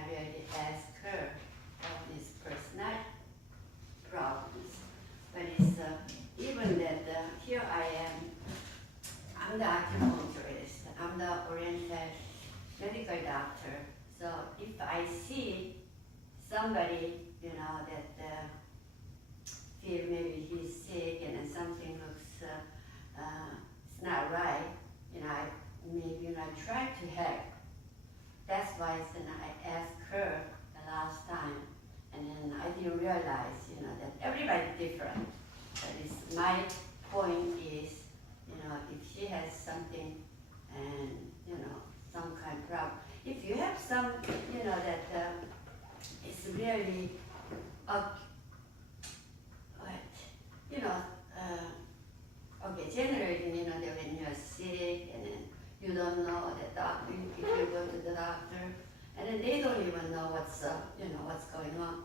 I really ask her about these personal problems. But it's even that here I am, I'm the acupuncturist, I'm the oriental medical doctor. So if I see somebody, that feel maybe he's sick and then something looks it's not right, I maybe I try to help. That's why then I asked her the last time, and then I didn't realize, that everybody's different. But it's, my point is, if she has something and, some kind of problem, if you have some, that it's really, okay, generally, that when you're sick and then you don't know the doctor, if you go to the doctor, and then they don't even know what's going on,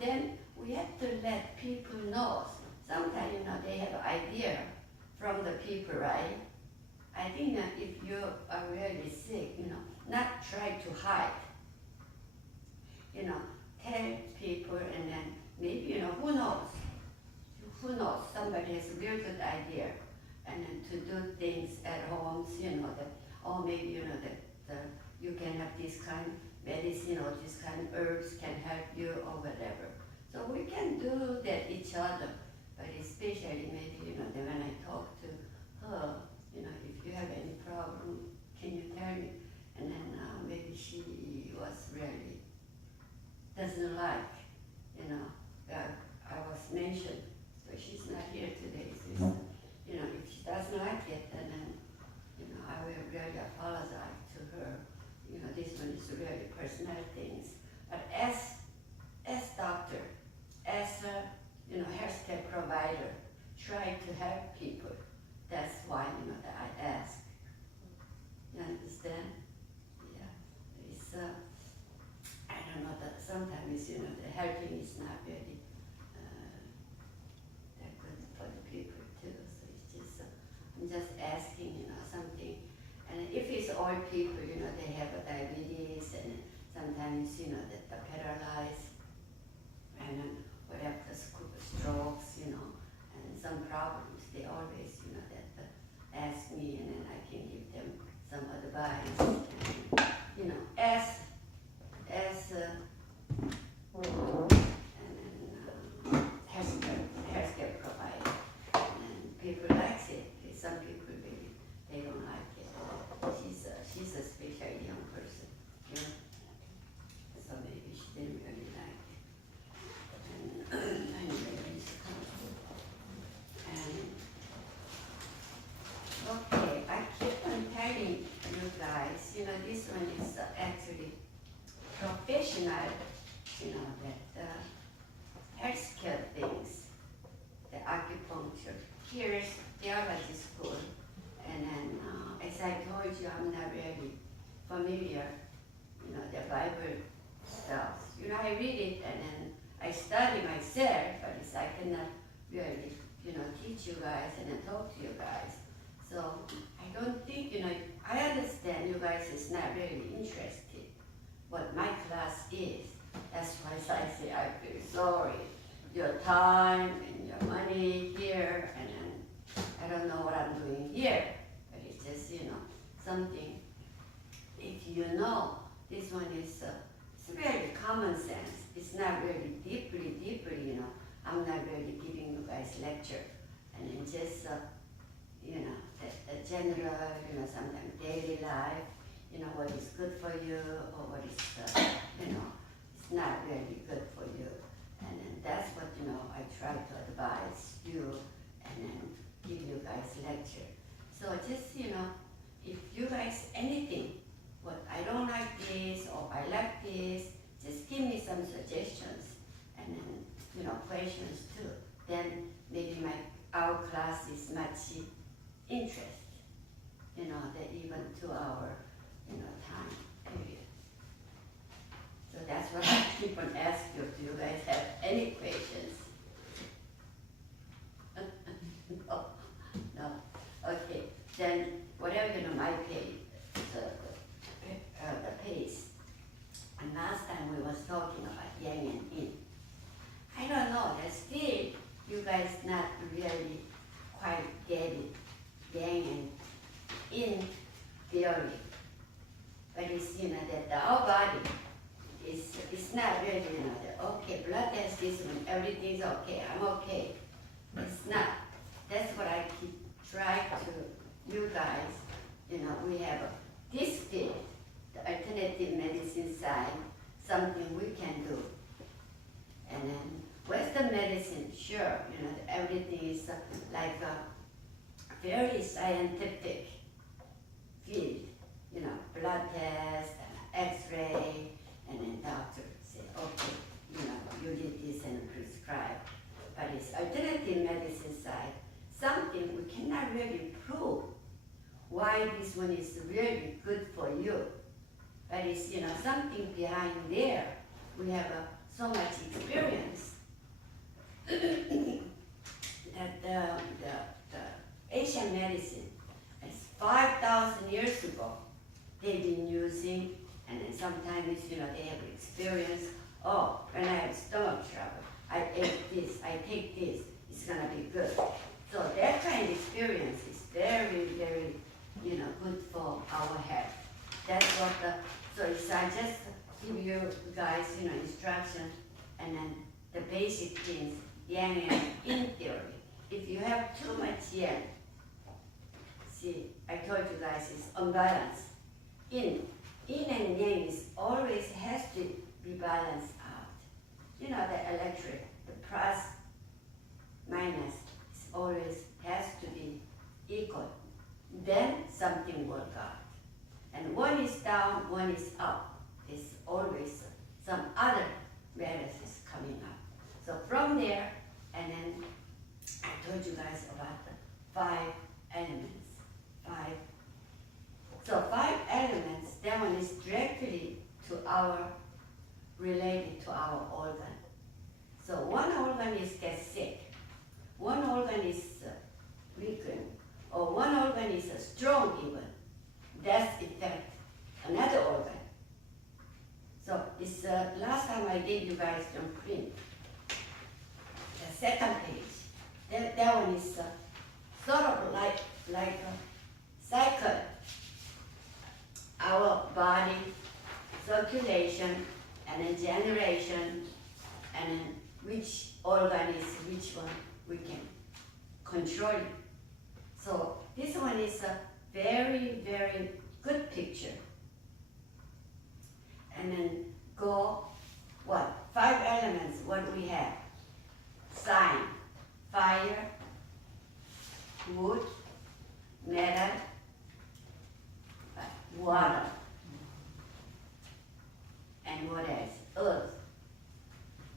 then we have to let people know. Sometimes, they have an idea from the people, right? I think that if you are really sick, not try to hide. Tell people, and then maybe, who knows? Who knows? Somebody has a real good idea, and then to do things at home, that, maybe, that you can have this kind of medicine or this kind of herbs can help you or whatever. So we can do that each other, but especially maybe, that when I talk to her, if you have any problem, can you tell me? And then maybe she was really, doesn't like, I was mentioned, so she's not here today, so if she doesn't like it, then, I will really apologize to her. This one is really personal things. But as doctor, as a healthcare provider, try to help people. That's why that I ask. You understand? Yeah. It's I don't know that sometimes the helping is not really that good for the people too. So it's just I'm just asking something. And if it's old people, they have a diabetes, and sometimes, that they're paralyzed, and then whatever the strokes, and some problems, they always, that ask me, and then I can give them some advice. And, as healthcare provider, and people like it. Some people maybe they don't like it. She's a special young person, so maybe she didn't really like it. And anyway, okay, I keep on telling you guys, this one is actually professional, that healthcare things, the acupuncture. Here's theology school, and then as I told you, I'm not really familiar, the Bible stuff. I read it and then I study myself, but I cannot really, teach you guys and then talk to you guys. So I don't think, I understand you guys is not really interested what my class is. That's why I say I feel sorry. Your time and your money here, and then I don't know what I'm doing here, but it's just, something, if this one is, it's really common sense. It's not really deeply, I'm not really giving you guys lecture, and then just, the general, sometimes daily life, what is good for you, or what is, it's not really good for you. And then that's what, I try to advise you, and then give you guys lecture. So just, if you guys anything, what I don't like this, or I like this, just give me some suggestions, and then, questions too. Then maybe our class is much interest, the even 2 hour, time period. So that's what I keep on asking you. Do you guys have any questions? No. Okay. Then whatever my pay, the pace. And last time it's not really, okay, blood test this one, everything's okay, I'm okay. It's not. That's what I keep trying to, you guys, we have this field, the alternative medicine side, something we can do. And then Western medicine, sure, everything is like a very scientific field, blood test, and x-ray, and then doctor say, okay, you need this and prescribe. But it's alternative medicine side, something we cannot really prove why this one is really good for you. But it's, something behind there. We have so much experience that the Asian medicine, as 5,000 years ago, they've been using, and then sometimes, they have experience, oh, when I have stomach trouble, I ate this, I take this, it's gonna be good. So that kind of experience is very, very, good for our health. That's what so it's, I just give you guys, instruction, and then the basic things, yang and in theory. If you have too much yang, see, I told you guys it's unbalanced. In and yang is always has to be balanced out. The electric, the plus, minus, is always has to be equal. Then something works out. And one is down, one is up. There's always some other matters is coming up. So from there, and then I told you guys about the 5 elements. 5. So 5 elements, that one is directly related to our organ. So one organ is get sick, one organ is weakened, or one organ is strong even. That's affect another organ. So it's last time I gave you guys some print. The second page, that one is sort of like a cycle. Our body, circulation, and then generation, and then which organ is which one we can control it. So this one is a very, very good picture. And then go, 5 elements, what we have? Sign, fire, wood, metal, water, and what else? Earth.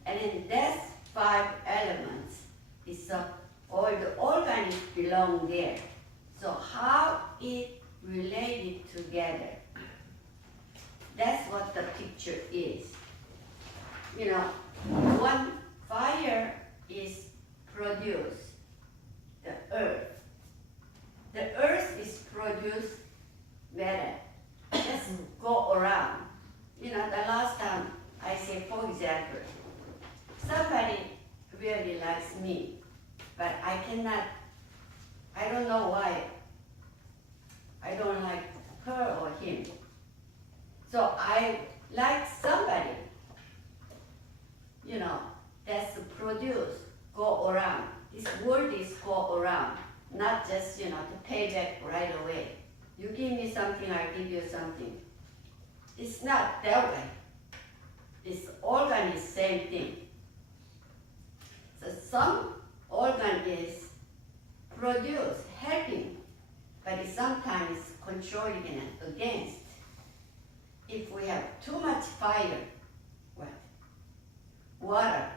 And in these 5 elements, it's all the organs belong there. So how it related together? That's what the picture is. One fire is produced, the earth. The earth is produced matter. Just go around. The last time I say, for example, somebody really likes me, but I don't know why I don't like her or him. So I like somebody, that's produced, go around. This world is go around, not just, to pay back right away. You give me something, I give you something. It's not that way. This organ is same thing. So some organ is produced, helping, but it's sometimes controlling and against. If we have too much fire, water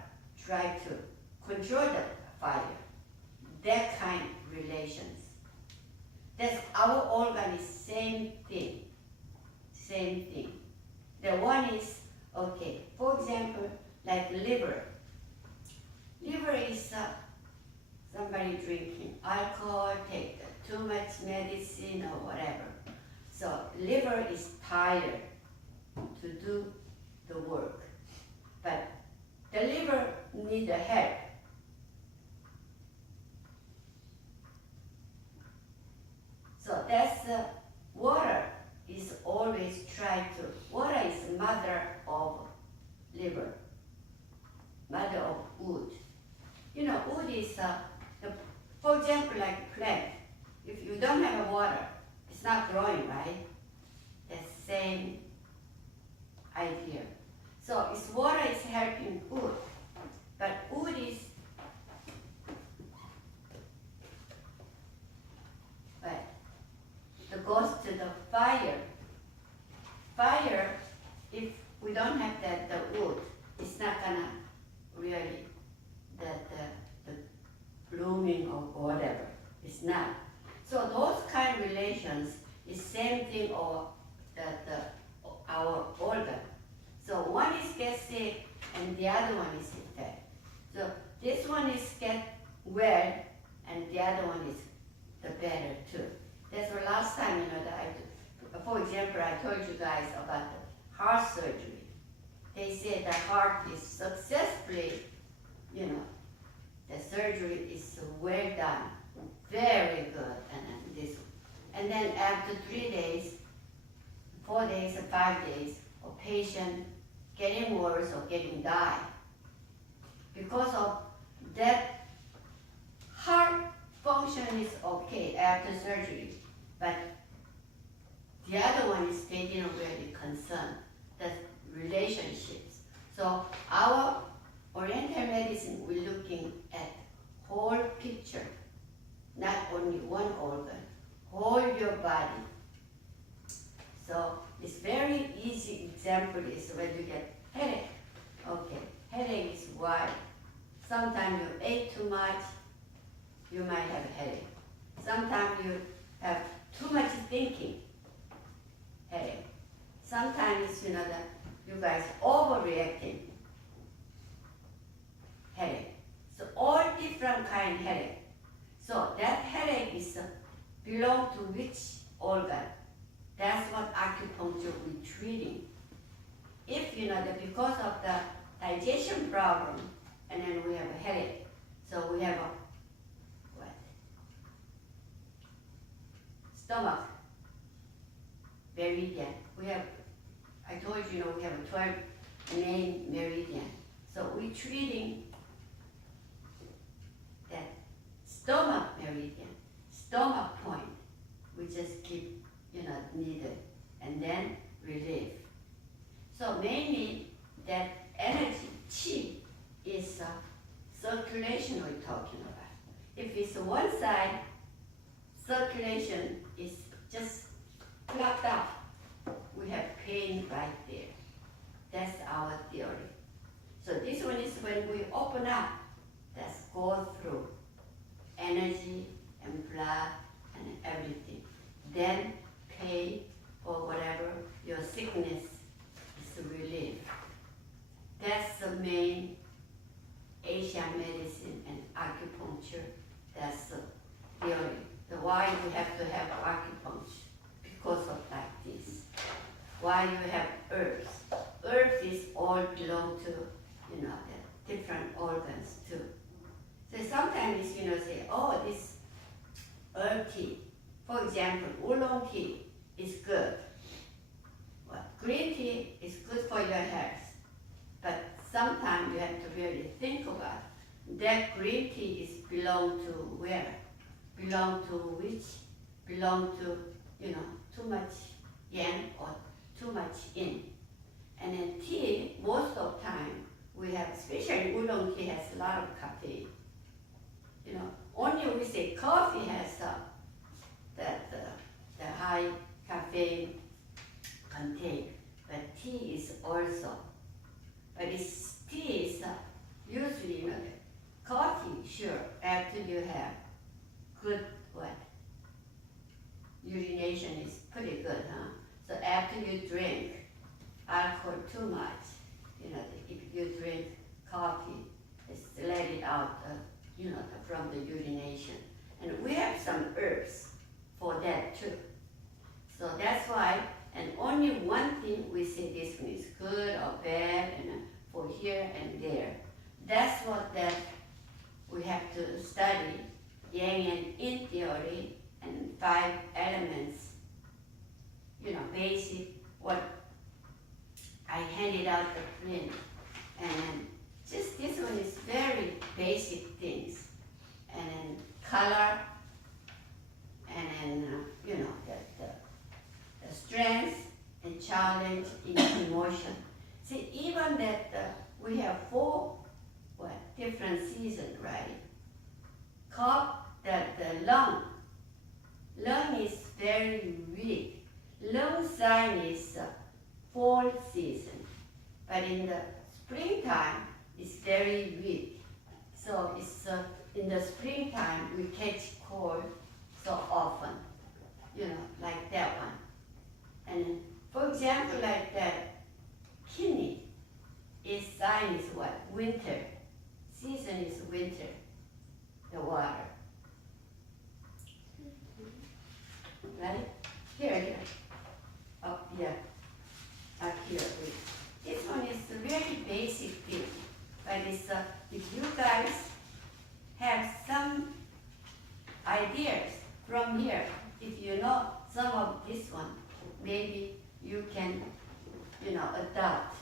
try to control the fire. That kind of relations. That's our organ is same thing. Same thing. The one is, okay, for example, like liver. Liver is somebody drinking alcohol, take too much medicine or whatever. So liver is tired to do the work. But the liver needs help. So that's water is always water is mother of liver, mother of wood. You know, wood is, for example, like a plant. If you don't have water, it's not growing, right? The same idea. So it's water is helping wood, but wood is, but it goes to the fire. Fire, if we don't have the wood, it's not gonna really, the blooming or whatever. It's not. So those kind of relations is same thing or our organ. So one is get sick and the other one is dead. So this one is get well and the other one is the better too. That's the last time, you know, that for example, I told you guys about the heart surgery. They said the heart is successfully, you know, the surgery is well done, very good, and then after 3 days, 4 days, or 5 days, a patient getting worse or getting die because of that. Heart function is okay after surgery, but the other one is they didn't really concern the relationships. So our Oriental medicine, we're looking at whole picture, not only one organ, whole your body. So it's very easy example is when you get headache. Okay, headache is why sometimes you ate too much, you might have a headache. Sometimes you have too much thinking, headache. Sometimes, you know, that you guys overreacting, headache. So all different kind of headache. So that headache is belong to which organ? That's what acupuncture we're treating. If you know that because of the digestion problem, and then we have a headache, so we have a what? Stomach meridian. We have, I told you, you know, we have a 12 main meridian. So we're treating that stomach meridian, stomach point. We just keep, you know, needed, and then relief. So mainly that energy, chi, is circulation we're talking about. If it's one side, circulation is just blocked out. We have pain right there. That's our theory. So this one is when we open up, that's go through energy and blood and everything. Then pay for whatever your sickness is relief. That's the main Asian medicine and acupuncture. That's the theory. The why you have to have acupuncture because of like this. Why you have herbs. Herbs is all belong to, you know, the different organs too. So sometimes, you know, say, oh, this herb tea. For example, oolong tea is good. Well, green tea is good for your health. But sometimes you have to really think about that green tea is belong to where? Belong to which? Belong to, you know, too much yang or too much yin. And then tea, most of the time, we have, especially oolong tea has a lot of caffeine. You know, only we say coffee has the high caffeine content, but tea is also. But it's tea is usually, you know, coffee, sure, after you have good what? Urination is pretty good, huh? So after you drink alcohol too much, you know, if you drink coffee, it's let it out, you know, from the urination. And we have some herbs for that too. So that's why, and only one thing we say this one is good or bad, and for here and there. That's what that we have to study, yang and yin theory, and 5 elements, you know, basic, what I handed out the print And just this one is very basic things. And then color, and then, the strength and challenge in emotion. See, even that we have four different seasons, right? The lung is very weak. Lung sign is fall season, but in the springtime it's very weak. So it's in the springtime we catch cold so often, like that one. And for example, like that kidney, its sign is what? Winter. Season is winter, the water. Right? Here. Up here. Up here. This one is a very basic thing. But it's, if you guys have some ideas from here, if you know some of this one, maybe you can, adopt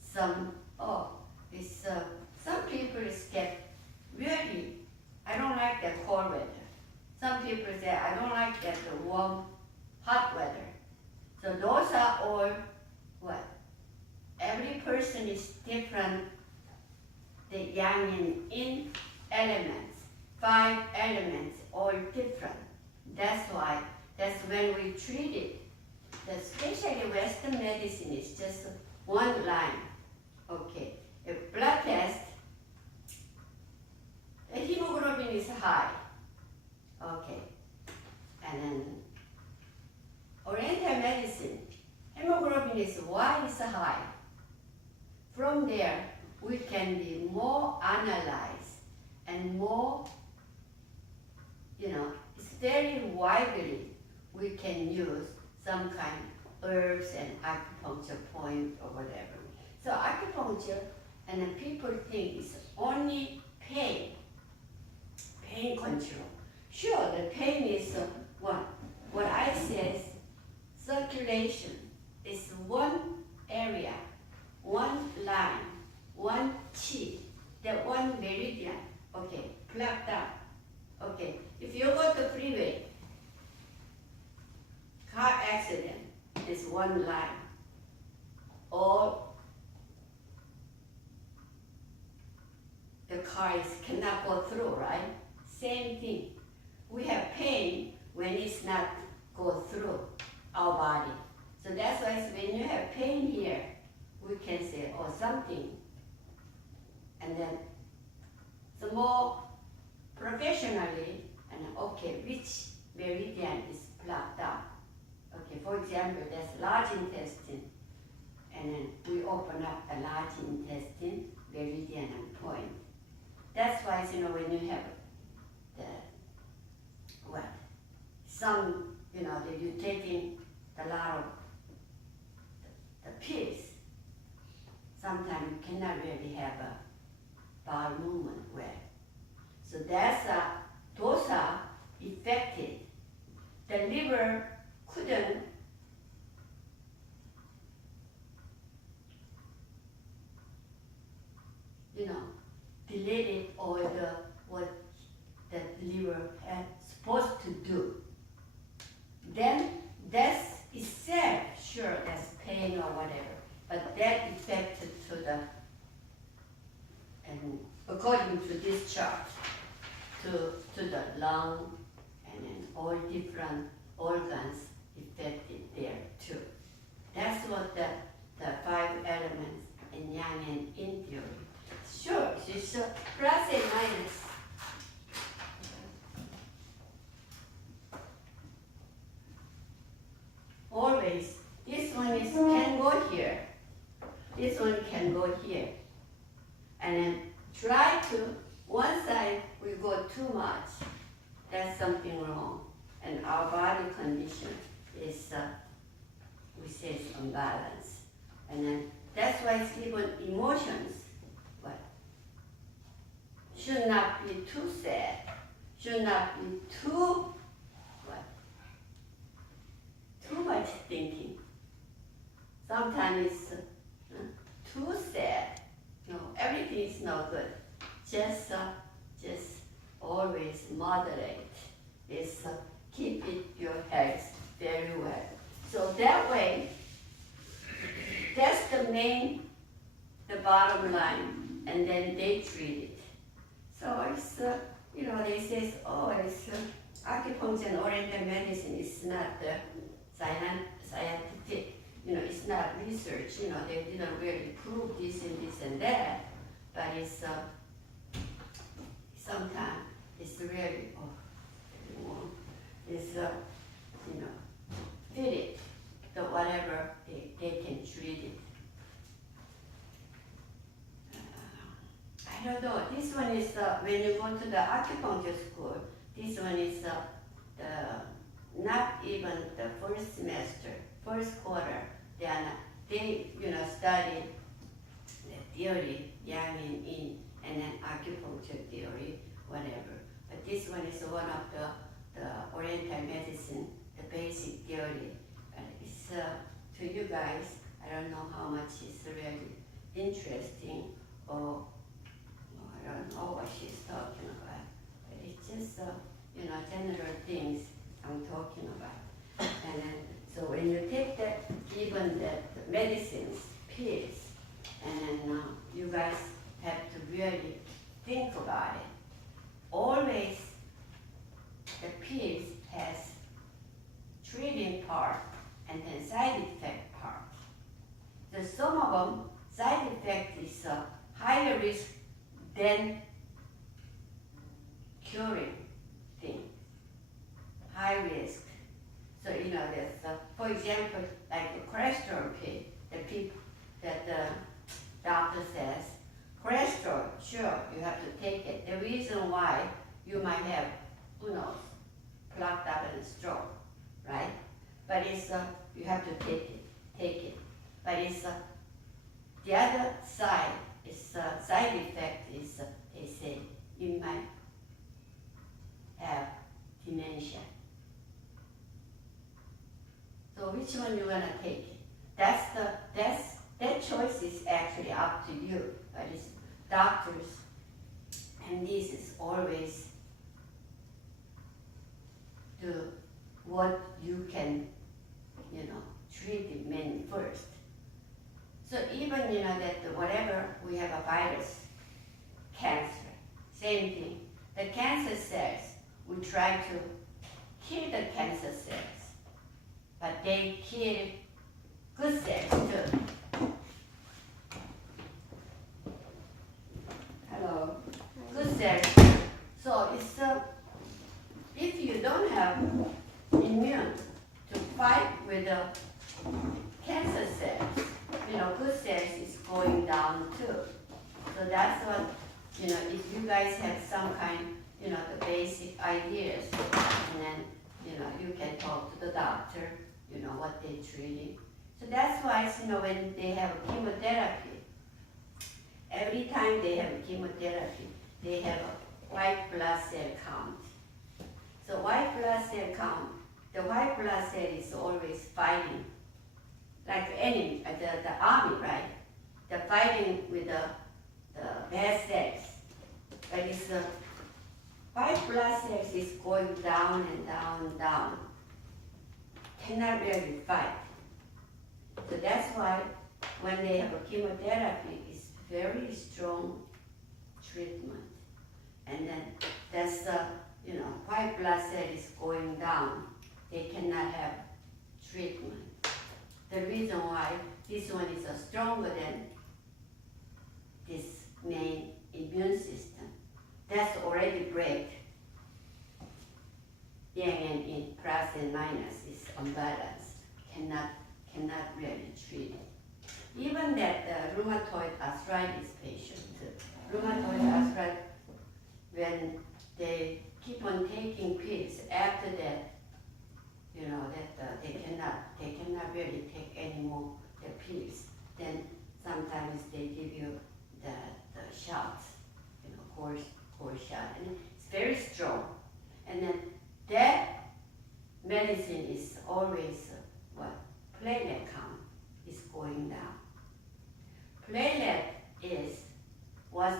some. Some people get really, I don't like the cold weather. Some people say, I don't like that warm, hot weather. So those are all what? Every person is different. The yang and yin elements, 5 elements, all different. That's when we treat it. Especially Western medicine is just one line. Okay, a blood test, the hemoglobin is high. Okay, and then Oriental medicine, hemoglobin is why is high. From there, we can be more analyzed and more, it's very widely we can use some kind of herbs and acupuncture point or whatever. So acupuncture, and then people think it's only pain control. Sure, the pain is what I said, circulation is one area, one line, one chi, that one meridian, okay, plugged up. Okay, if you go to freeway, car accident is one line. Or the cars cannot go through, right? Same thing. We have pain when it's not go through our body. So that's why when you have pain here, we can say, something. And then the more professionally, and which meridian is plugged up. Okay, for example, there's large intestine, and then we open up the large intestine, meridian and point. That's why, when you have that you're taking a lot of the pills, sometimes you cannot really have a bowel movement well. So those are affected. The liver couldn't delete all what the liver had supposed to do. Then that's itself, sure, that's pain or whatever, but that affected and according to this chart, to the lung, and then all different organs affected there too. That's what the 5 elements in yang and yin theory. Sure, it's plus and minus. Always, this one can go here. This one can go here. And then try to, one side we go too much. That's something wrong. And our body condition is, we say it's unbalanced. And then that's why it's even emotions. Should not be too sad. Should not be too, too much thinking. Sometimes it's too sad. everything is no good. Just always moderate. Is keep it your health very well. So that way, that's the bottom line, and then they treat it. So it's they say, oh, it's acupuncture and oriental medicine is not scientific. It's not research. They didn't really prove this and that, but it's sometimes it's really fit it, so whatever they can treat it. I don't know. This one is when you go to the acupuncture school. This one is not even the first semester, first quarter. They study the theory, yang and yin, and then acupuncture theory, whatever. But this one is one of the oriental medicine, the basic theory. It's to you guys. I don't know how much is really interesting or I don't know what she's talking about. But it's just general things I'm talking about. And then, so when you take that, even that medicines, pills, and then you guys have to really think about it. Always the pills has treating part and then side effect part. So some of them, side effect is higher risk than curing thing, high risk. So there's for example, like the cholesterol pill, the people that the doctor says, cholesterol, sure, you have to take it. The reason why you might have, who knows, clogged up and stroke, right? But it's you have to take it. But it's the other side. Is side effect is they say you might have dementia. So which one you gonna take? That choice is actually up to you. But it's doctors, and this is always do what you can, treat the men first. So even that whatever we have a virus, cancer, same thing. The cancer cells, we try to kill the cancer cells, but they kill good cells too. Hello, good cells. So it's if you don't have immune to fight with the cancer cells, good cells is going down too. So that's what, if you guys have some kind, the basic ideas, and then, you can talk to the doctor, what they're treating. So that's why, when they have chemotherapy, every time they have chemotherapy, they have a white blood cell count. So white blood cell count, the white blood cell is always fighting, like the enemy, the army, right? They're fighting with the bad cells. But it's white blood cells is going down and down and down. Cannot really fight. So that's why when they have a chemotherapy, it's very strong treatment. And then that's white blood cell is going down. They cannot have treatment. The reason why this one is stronger than this main immune system. That's already break. Yang and yin, plus and minus is unbalanced. Cannot really treat it. Even that rheumatoid arthritis patient, rheumatoid arthritis, when they keep on taking pills, after that, they cannot really take any more the pills. Then sometimes they give you the shots, course shot, and it's very strong. And then that medicine is always platelet count is going down. Platelet was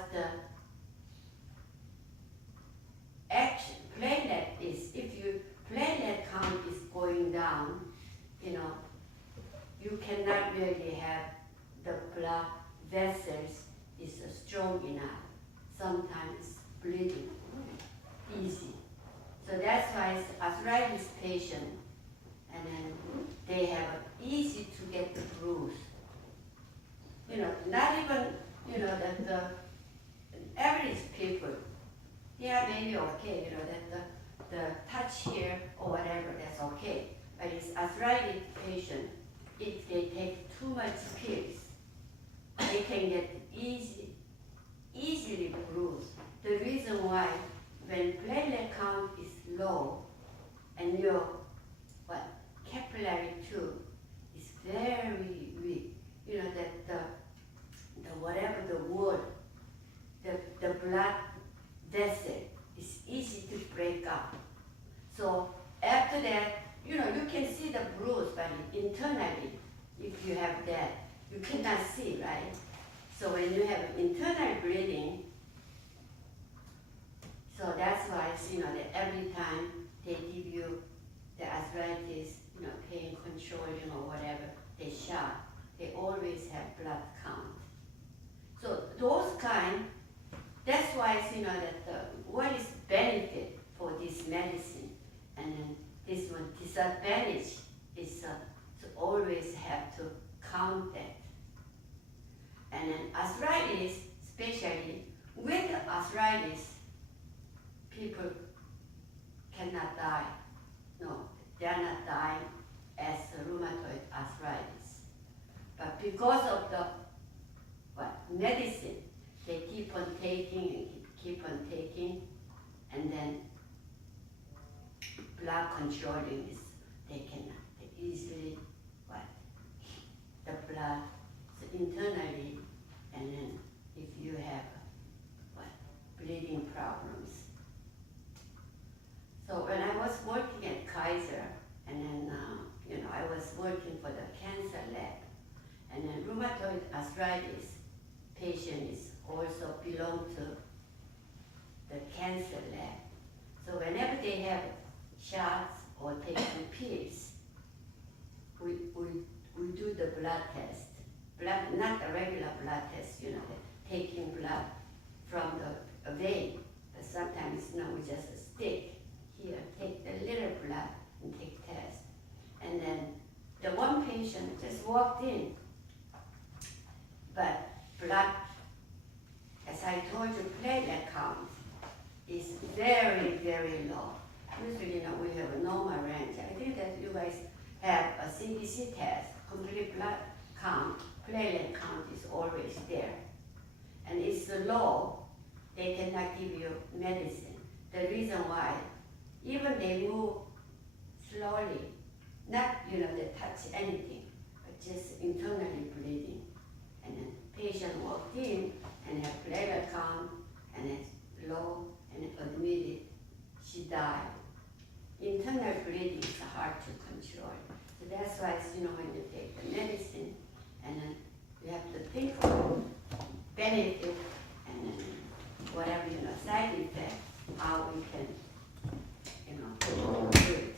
strong enough. Sometimes bleeding easy. So that's why it's arthritis patient, and then they have easy to get the bruise. Not even, the average people, they are maybe okay, that the touch here or whatever, that's okay. But it's arthritic patient, if they take too much pills, they can get easily bruised. The reason why, when platelet count is low and your capillary tube is very weak, that the whatever the word, the blood vessel is easy to break up. So after that, you can see the bruise, but internally, if you have that, you cannot see, right? So when you have internal bleeding, so that's why that every time they give you the arthritis, pain controlling or whatever, they shot, they always have blood count. So those kind, that's why that what is benefit for this medicine, and then this one disadvantage is to always have to count that. And then arthritis, especially with arthritis, people cannot die. No, they are not dying as rheumatoid arthritis. But because of the medicine, they keep on taking and keep on taking, and then blood controlling is, they cannot. They easily, the blood, so internally, and then if you have, bleeding problems. So when I was working at Kaiser, and then, I was working for the cancer lab, and then rheumatoid arthritis patient is also belong to the cancer lab. So whenever they have shots or taking pills, we do the blood test. Blood, not the regular blood test, taking blood from the vein, but sometimes we just stick here, take the little blood and take test. And then the one patient just walked in, but blood, as I told you, platelet count is very, very low. Usually, we have a normal range. I think that you guys have a CBC test, complete blood count, platelet count is always there. And it's low, they cannot give you medicine. The reason why, even they move slowly, not, they touch anything, but just internally bleeding. And then patient walked in and have platelet count, and it's low, and admitted, she died. Internal bleeding is hard to control. So that's why, when you take the medicine, and then you have to think of benefit, and then whatever, side effect, how we can, do it.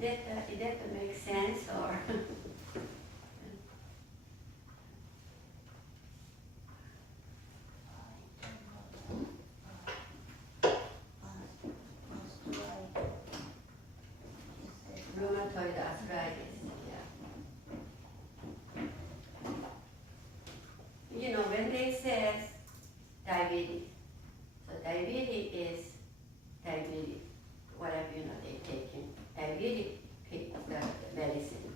Did that make sense, or? Rheumatoid arthritis, when they say diabetes, so diabetes is diabetes, whatever, they're taking. Diabetes pick the medicine,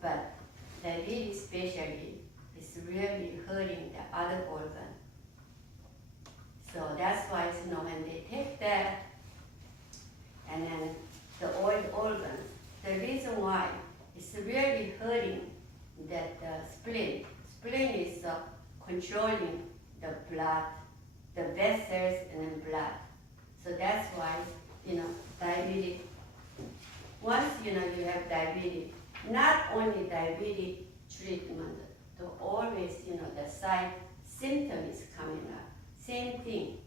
but diabetes especially is really hurting the other organ. So that's why, when they take that, and then the oil organs, the reason why it's really hurting that the spleen. Spleen is controlling the blood, the vessels and then blood. So that's why, diabetes, once, you have diabetes, not only diabetes treatment, to always, the side symptoms coming up, same thing.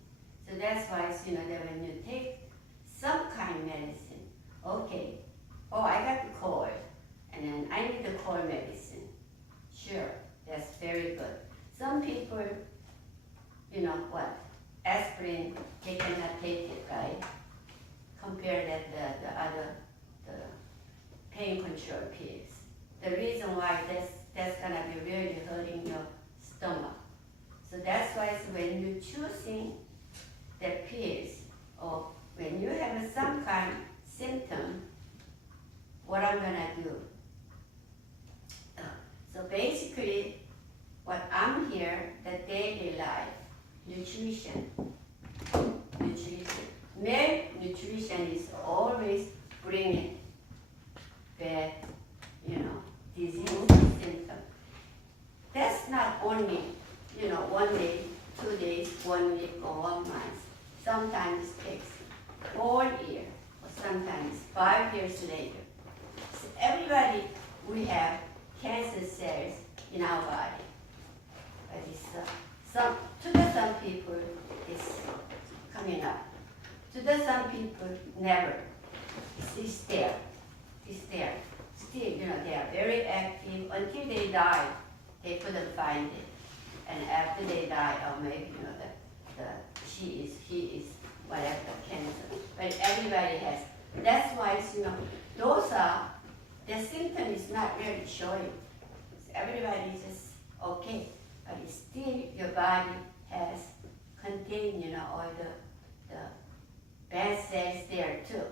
So that's why, that when you take some kind of medicine, okay, oh, I got the cold, and then I need the cold medicine. Sure, that's very good. Some people, you know what, aspirin, they cannot take it, right? Compare that the other, the pain control pills. The reason why that's gonna be really hurting your stomach. So that's why when you're choosing the pills, or when you have some kind of symptom, what I'm gonna do. So basically, what I'm here, the daily life, nutrition. Malnutrition is always bringing bad, you know, disease symptom. That's not only, you know, 1 day, 2 days, 1 week, or 1 month. Sometimes it takes whole year, or sometimes 5 years later. So everybody, we have cancer cells in our body. But it's, some people, it's coming up. Some people, never. It's there. Still, you know, they are very active until they die. They couldn't find it. And after they die, or maybe, you know, he is, whatever, cancer. But everybody has. That's why, you know, those are, the symptom is not really showing. Everybody is just okay. But it's still, your body has contained, you know, all the bad cells there too.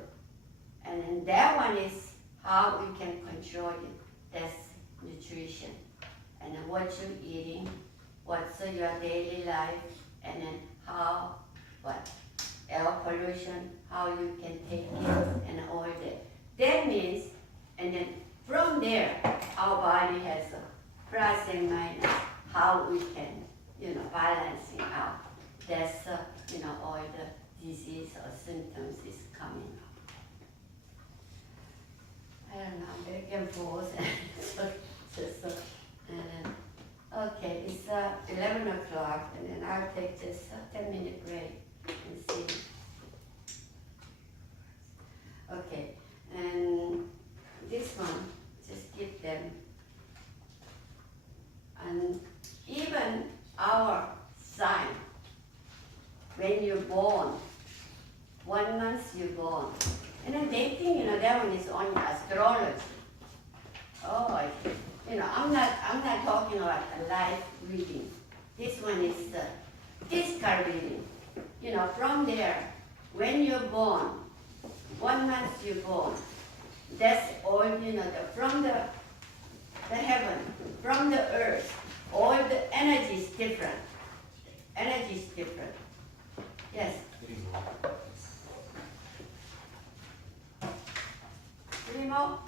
And then that one is how we can control it. That's nutrition. And then what you're eating, what's your daily life, and then how, what, air pollution, how you can take it, and all that. That means, and then from there, our body has a plus and minus, how we can, you know, balancing out. That's, you know, all the disease or symptoms is coming up. I don't know, back and forth. And then, okay, it's 11 o'clock, and then I'll take just a 10-minute break and see. Okay, and this one, just give them. And even our sign, when you're born, 1 month you're born. And then they think, you know, that one is only astrology. Oh, you know, I'm not talking about a life reading. This one is physical reading. You know, from there, when you're born, 1 month you're born. That's all, you know, from the heaven, from the earth, all the energy is different. Energy is different. Yes. 3 more?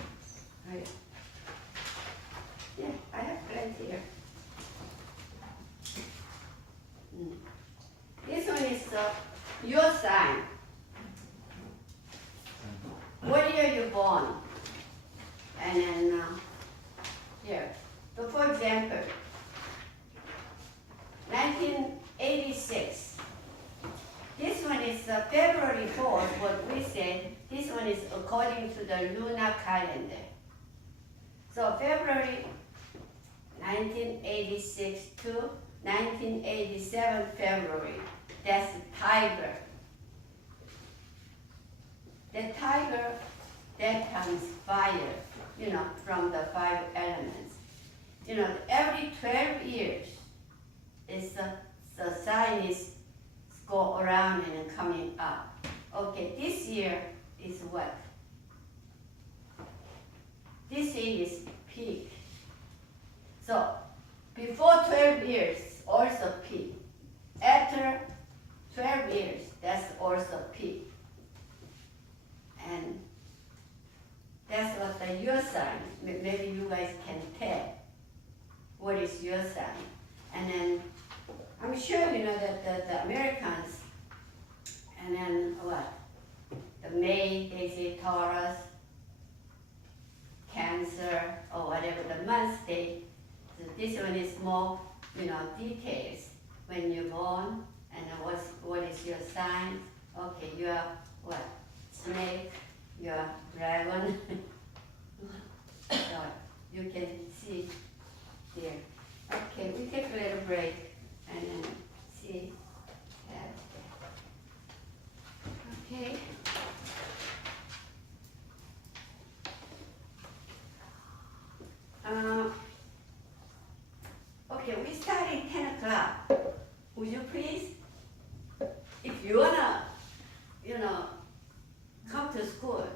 Right. Yeah, I have plenty here. This one is your sign. What year you born? And then here. So for example, 1986. This one is February 4th, what we say. This one is according to the lunar calendar. So February 1986 to 1987 February. That's tiger. The tiger, that comes fire, you know, from the 5 elements. You know, every 12 years, is the sign is go around and coming up. Okay, this year is what? This year is pig. So, before 12 years, also pig. After 12 years, that's also pig. And that's what your sign. Maybe you guys can tell what is your sign. And then I'm sure you know that the Americans, and then what? The May, they say Taurus, Cancer, or whatever the month they. So this one is more, you know, details. When you're born, and what is your sign? Okay, you're what? Snake, you're dragon, So you can see here. Okay, we take a little break and then see. Okay. Okay, we start at 10 o'clock. Would you please? If you wanna, come to school,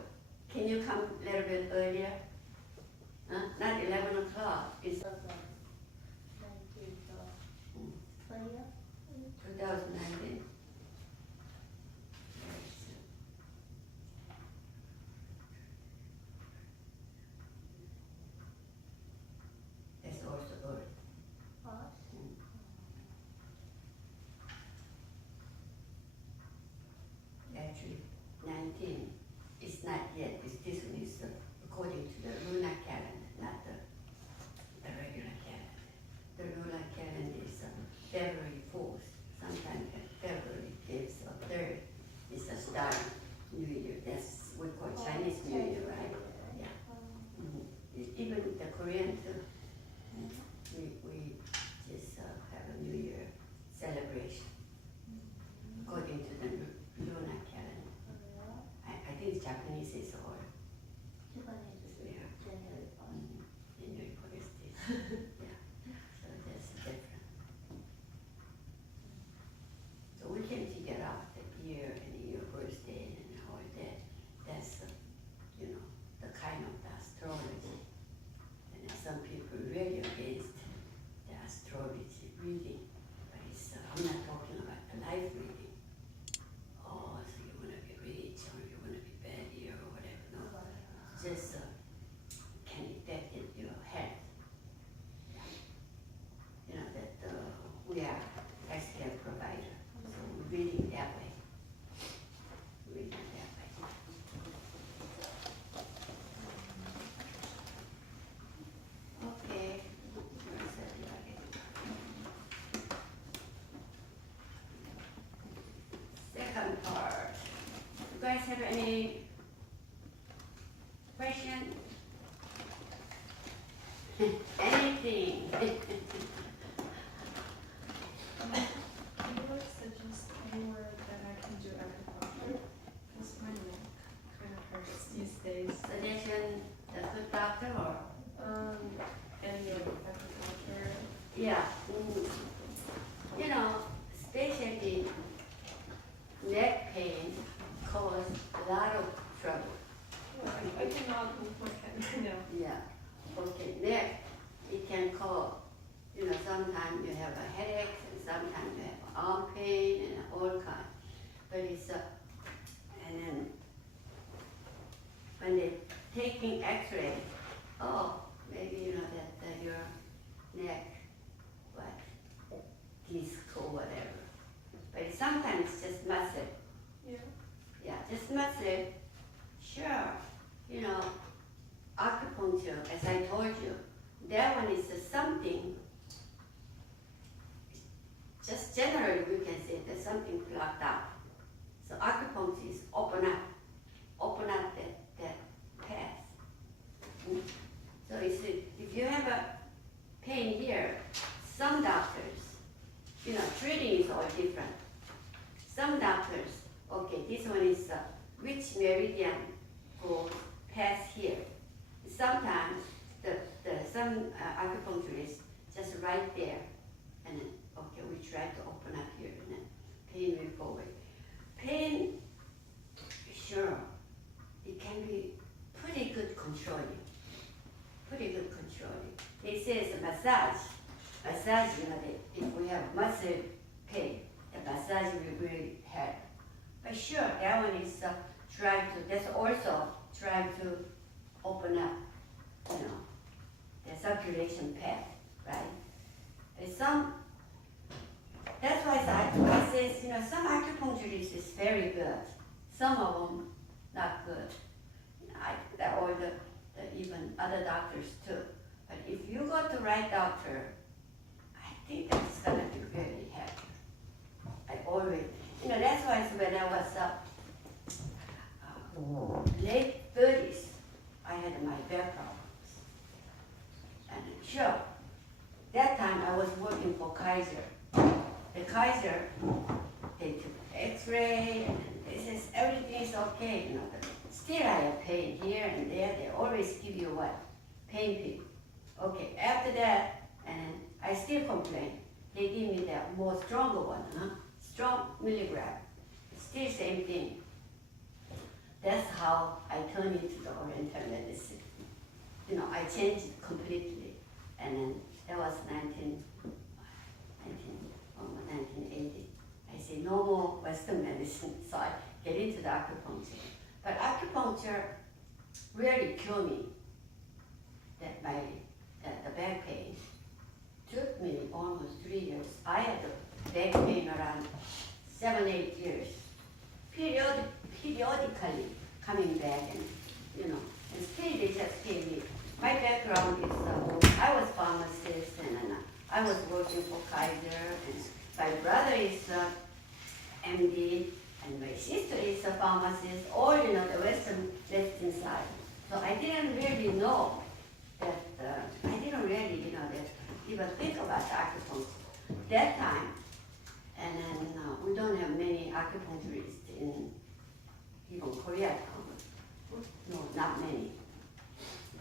can you come a little bit earlier? Not 11 o'clock, it's 2019. That's also good. Actually, 19 is not yet. This one is according to the lunar calendar, not the regular calendar. The lunar calendar is February 4th. Sometimes February 5th or 3rd is the start of New Year. That's we call Chinese New Year, right? Yeah. Even the Korean too. We just have a New Year celebration according to the lunar calendar. I think Japanese is all. January 1st. Yeah. So that's different. So we can figure out the year and your birthday and all that. That's the kind of the astrology. And some people really against the astrology reading, but I'm not talking about the life reading. Oh, so you want to be rich or you want to be bad here or whatever. No, just can affect your health. That we are healthcare provider, so we're reading that way. Reading that way. Okay. Second part. You guys have any question? Anything? You would suggest anywhere that I can do acupuncture? Because my neck kind of hurts these days. Suggestion, the good doctor or? Any acupuncture? Yeah. Especially neck pain cause a lot of trouble. Well, I cannot move my head right now. Yeah. Okay, neck, it can cause, sometimes you have a headache and sometimes you have arm pain and all kinds. But it's, and then when they're taking x-ray, maybe that your neck, disc or whatever. But sometimes it's just muscle. Yeah. Yeah, just muscle. Sure, acupuncture, as I told you, that one is something, just generally we can say there's something blocked out. So acupuncture is open up that path. So if you have a pain here, some doctors, treating is all different. Some doctors, okay, this one is which meridian goes past here. Sometimes some acupuncturists just right there, and then we try to open up here, and then pain will go away. Pain, sure, it can be pretty good controlling. It says massage, if we have muscle pain, the massage will really help. But sure, that one is that's also trying to open up, the circulation path, right? And that's why I say, some acupuncturists is very good, some of them not good. I think that all the even other doctors too. But if you go to the right doctor, I think that's gonna be really helpful. I always, that's why when I was late 30s, I had my back problems. Kaiser. The Kaiser, they took X-ray, and they says everything is okay, you know. But still I have pain here and there. They always give you what? Pain pill. Okay, after that, and I still complain. They give me the more stronger one, strong milligram. Still same thing. That's how I turned into the Oriental medicine. You know, I changed it completely. And then that was 1980. I say no more Western medicine, so I get into the acupuncture. But acupuncture really cured me. That the back pain took me almost 3 years. I had the back pain around 7-8 years. Periodically coming back, and you know, and still they just gave me. My background is I was pharmacist, and I was working for Kaiser, and my brother is MD, and my sister is a pharmacist, all you know, the Western medicine side. So I didn't really know that, I didn't really, you know, that even think about the acupuncture that time. And then we don't have many acupuncturists in even Korea. No, not many.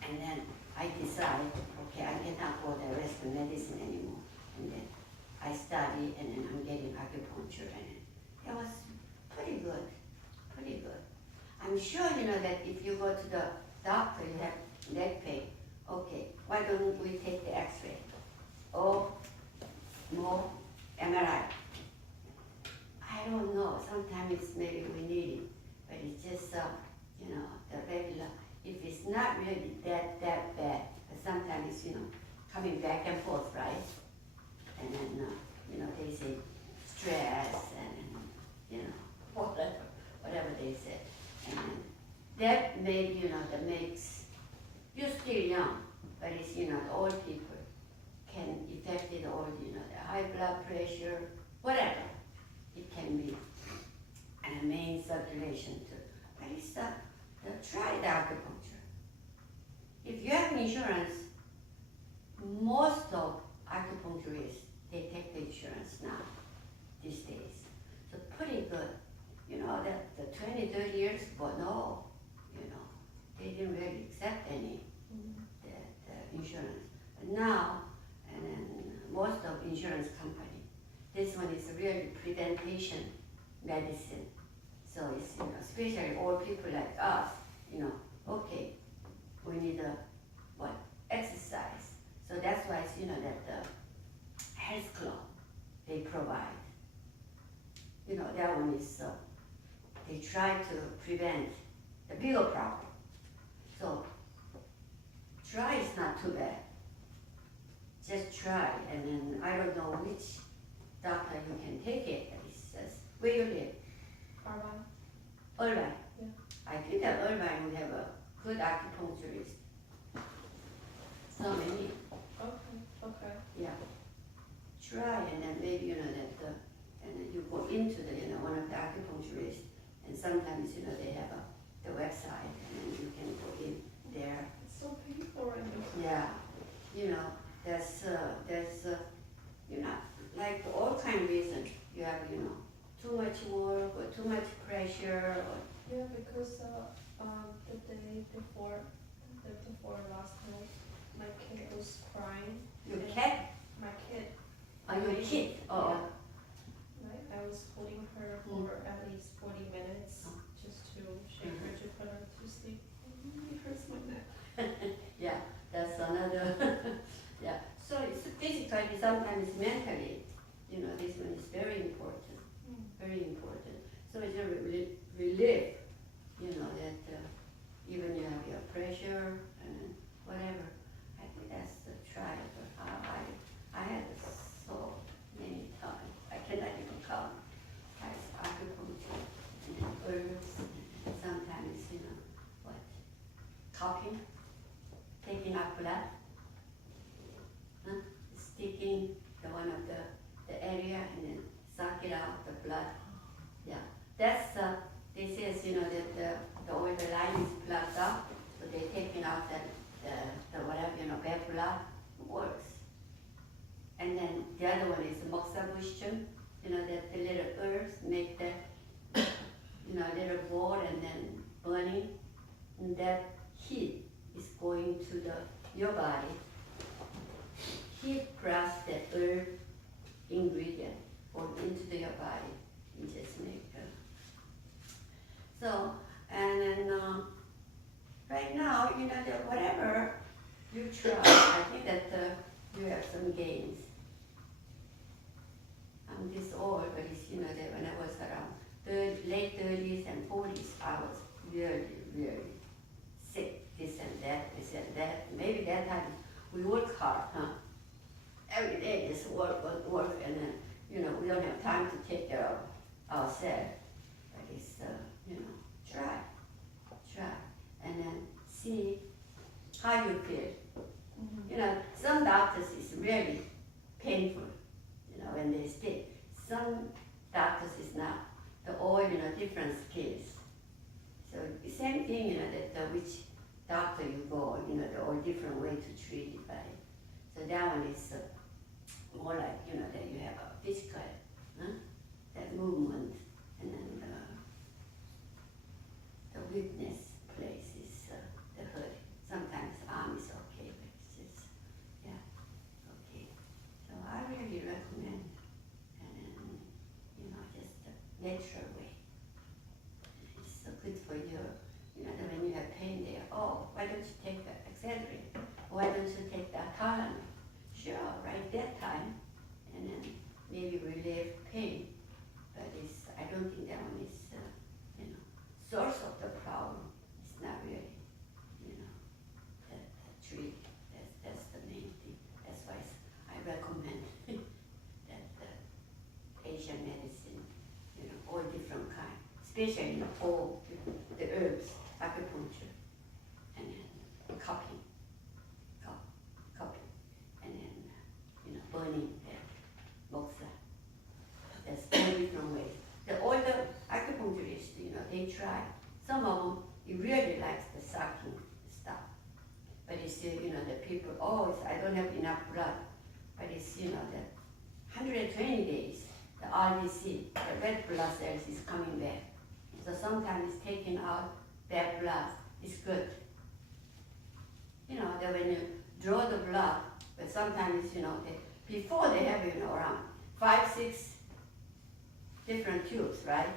And then I decided, okay, I cannot go the Western medicine anymore. And then I studied, and then I'm getting acupuncture, and it was pretty good, pretty good. I'm sure you know that if you go to the doctor, you have neck pain. Okay, why don't we take the X-ray? Or more MRI? I don't know. Sometimes maybe we need it, but it's just you know, the regular. If it's not really that bad, but sometimes you know, coming back and forth, right? And then you know, they say stress and you know, whatever they say, and that made you know, that makes you're still young, but it's you know, the old people can affect it all, you know, the high blood pressure, whatever it can be, and the main circulation too. But it's try the acupuncture. If you have insurance, most of acupuncturists, they take the insurance now, these days. So pretty good. You know, the 20, 30 years ago, no, you know, they didn't really accept any the insurance. But now, and then most of insurance company, this one is really prevention medicine. So it's, you know, especially old people like us, you know, okay, we need exercise. So that's why it's, you know, that the health club, they provide. You know, that one is, they try to prevent the bigger problem. So try is not too bad. Just try, and then I don't know which doctor you can take it. It says, where you live? Irvine. Yeah. I think that Irvine would have a good acupuncturist. So many. Okay. Yeah. Try, and then maybe you know that, and then you go into the you know, one of the acupuncturists, and sometimes you know they have the website, and then you can go in there. It's so painful right now. Yeah. You know, there's you know, like all kind of reason. You have you know, too much work or too much pressure. Or, Yeah, because the day before last night, my kid was crying. your and cat? My kid. Are you a kid? Oh. Yeah. I was holding her for at least 40 minutes just to shake her to put her to sleep. It hurts my neck. Yeah, that's another. Yeah. So it's physically, sometimes mentally. You know, this one is very important. Very important. So it's a relief. You know that even you have your pressure and whatever. I think that's the trial. I had it so many times. I cannot even count. I was acupuncture and then herbs. And sometimes you know what? Cupping, taking out blood, sticking the one of the area and then suck it out the blood. Yeah, that's they says you know that all the line is plugged up, so they're taking out the whatever you know bad blood works. And then the the other one is moksabushchum, you know, that the little herbs make the, you know, little ball and then burning, and that heat is going to your body. Heat plus the herb ingredient going into your body and just make so, and then right now, you know, that whatever you try, I think that you have some gains. I'm this old, but it's, you know, that when I was around late 30s and 40s, I was really, really sick, this and that. Maybe that time we work hard, huh? Every day is work, and then, you know, we don't have time to take care of ourselves. But it's, you know, try, and then see how you feel. Mm-hmm. You know, some doctors is really painful, you know, when they stick. Some doctors is not. They're all, you know, different skills. So the same thing, you know, that which doctor you go, you know, they're all different way to treat it, right? So that one is more like, you know, that you have a physical, that movement, and then the weakness place is the hurt. Sometimes arm is okay, but it's just, yeah, okay. So I really recommend, and then, you know, just the natural way. It's so good for you. You know, that when you have pain there, oh, why don't you take the Excedrin? Why don't you take the Tylenol? Sure, right that time, and then maybe relieve pain. But it's, I don't think that one is, you know, source of the problem. It's not really, you know, that treat. That's the main thing. That's why I recommend that Asian medicine, you know, all different kind, especially, you know, all the herbs, acupuncture, and then cupping, and then, you know, burning the moxa. There's all different ways. All the acupuncturists, you know, they try. Some of them, he really likes the sucking stuff. But it's, you know, the people, oh, I don't have enough blood. But it's, you know, the 120 days, the RBC, the red blood cells is coming back. So sometimes it's taking out bad blood. It's good. You know, that when you draw the blood, but sometimes, you know, before they have, you know, around 5, 6 different tubes, right?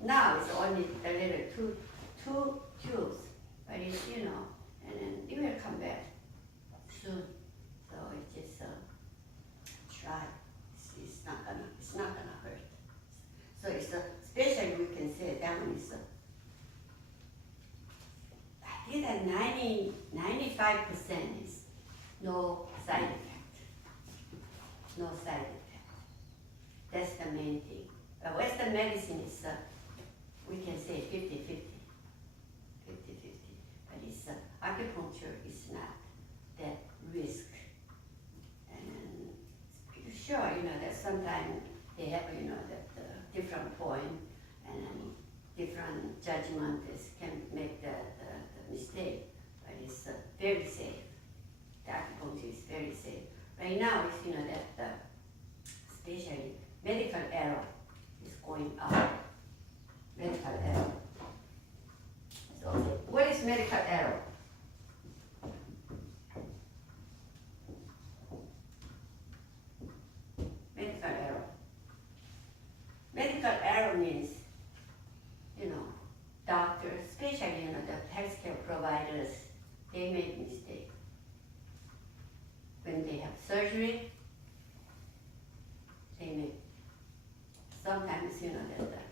Now it's only a little two tubes, but it's, you know, and then it will come back soon. So it just try. It's not gonna hurt. So it's especially we can say that one is I think that 95% is no side effect. No side effect. That's the main thing. But Western medicine is, we can say 50-50. But it's, acupuncture is not that risk. And sure, you know, that sometimes they have, you know, that different point and then different judgment can make the mistake. But it's very safe. The acupuncture is very safe. Right now, it's, you know, that especially medical error is going up. Medical error. So, what is medical error? Medical error. Medical error means, you know, doctors, especially, you know, the healthcare providers, they make mistakes. When they have surgery, they make. Sometimes, you know, that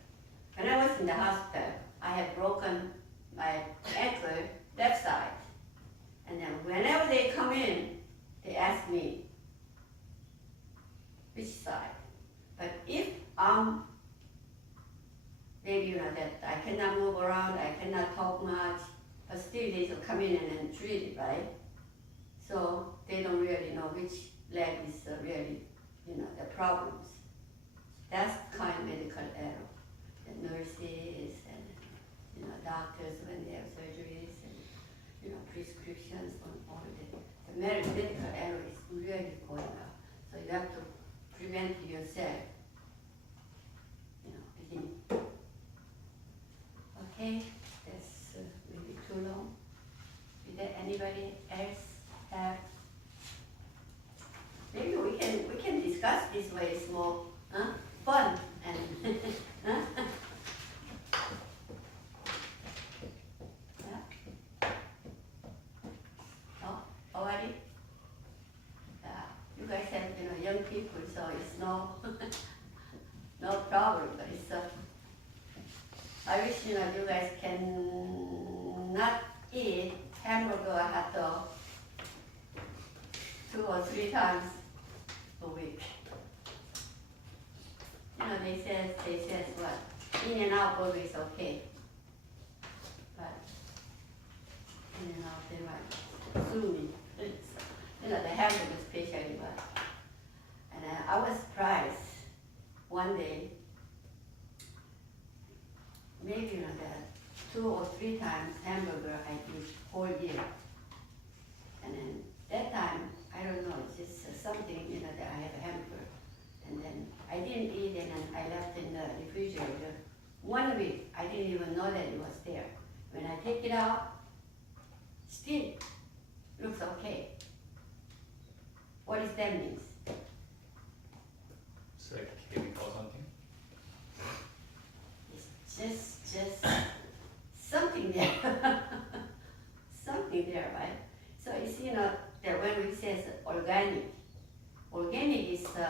when I was in the hospital, I had broken my ankle, left side. And then whenever they come in, they ask me, which side? But if maybe, you know, that I cannot move around, I cannot talk much, but still they will come in and then treat it, right? So they don't really know which leg is really, you know, the problems. That's kind of medical error. The nurses and, you know, doctors when they have surgeries and, you know, prescriptions on all the medical error is really going up. So you have to prevent yourself, eating. Okay, that's maybe too long. Is there anybody else have? Maybe we can discuss this way. It's more fun and yeah. Oh, already. You guys have young people, so it's no no problem. But it's I wish you guys can not eat hamburger or hot dog 2 or 3 times a week. They says what? In and out burger is okay. But in and out they might sue me. The hamburger especially. But and I was surprised one day. Maybe that 2 or 3 times hamburger I eat whole year. And then that time, I don't know, it's just something, that I have a hamburger. And then I didn't eat it and I left in the refrigerator. 1 week, I didn't even know that it was there. When I take it out, still looks okay. What does that mean? It's like chemical something? It's just something there. Something there, right? So it's, that when we say organic is the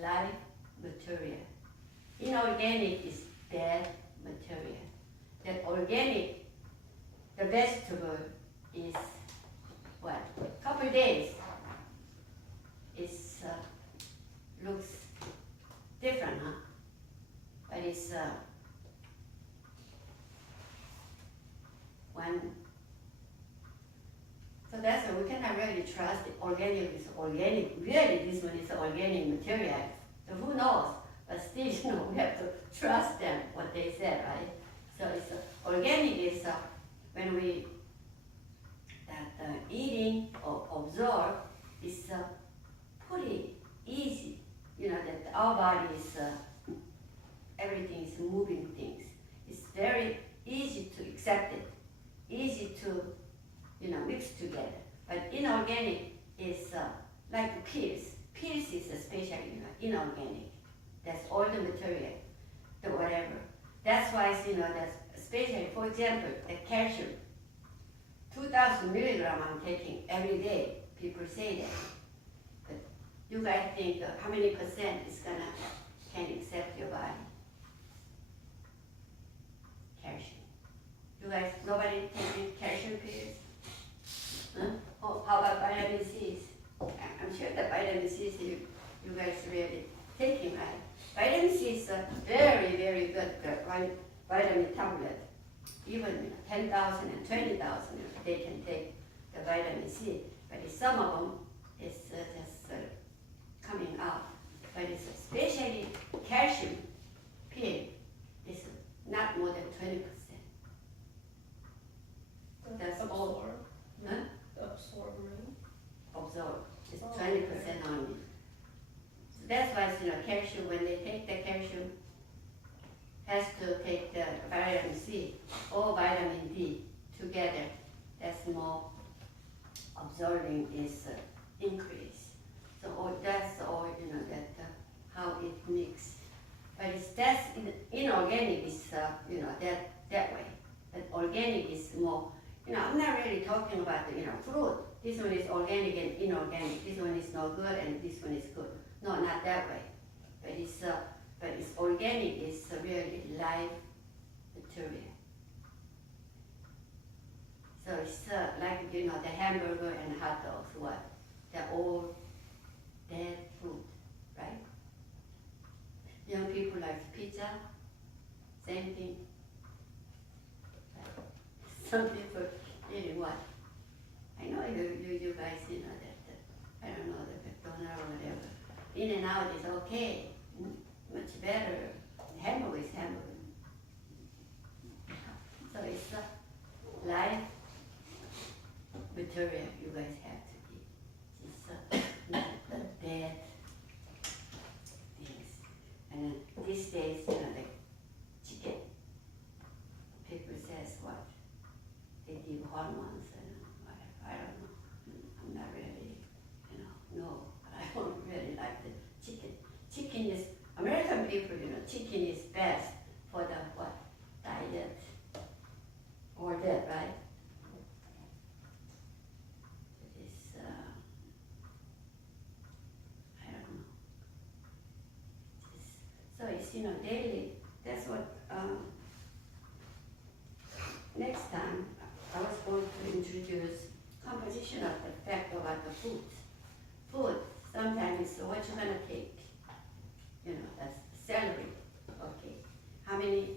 live material. Inorganic is dead material. That organic, the vegetable is what? Couple days. It's looks different, huh? But it's one. So that's why we cannot really trust the organic is organic. Really, this one is organic material. So who knows? But still, we have to trust them what they said, right? So it's organic is when we eating or absorb is pretty easy. That our body is everything is moving things. It's very easy to accept it, easy to mix together. But inorganic is like pills. Pills is especially inorganic. That's all the material, the whatever. That's why that's especially, for example, the calcium. 2,000 milligram I'm taking every day. People say that. But you guys think how many percent is can accept your body? Calcium. You guys, nobody taking calcium pills? Huh? Oh, how about vitamin C? I'm sure that vitamin C you guys really taking, right? Vitamin C is a very, very good vitamin tablet. Even 10,000 and 20,000, they can take the vitamin C. But some of them is just coming out. But it's especially calcium pill is not more than 20%. That's all. Huh? Absorb. It's 20% only. So that's why calcium, when they take the calcium, has to take the vitamin C or vitamin D together. That's more absorbing is increase. So that's all that how it mix. But that's inorganic is that way. But organic is more. I'm not really talking about fruit. This one is organic and inorganic. This one is no good and this one is good. No, not that way. But it's organic. It's really live material. So it's like the hamburger and hot dogs. What? They're all dead food, right? Young people like pizza. Same thing. Some people really what? I know you guys, that I don't know, the McDonald's or whatever. In and out is okay, much better. Hamburger is hamburger. So it's live material you guys have to eat. It's not the dead hormones and whatever. I don't know. I'm not really, no. I don't really like the chicken. Chicken is, American people, chicken is best for the what? Diet. Or that, right? It is, I don't know. So it's, daily, that's what, next time I was going to introduce composition of the fact about the food. Food, sometimes is what you're gonna take. That's celery, okay. How many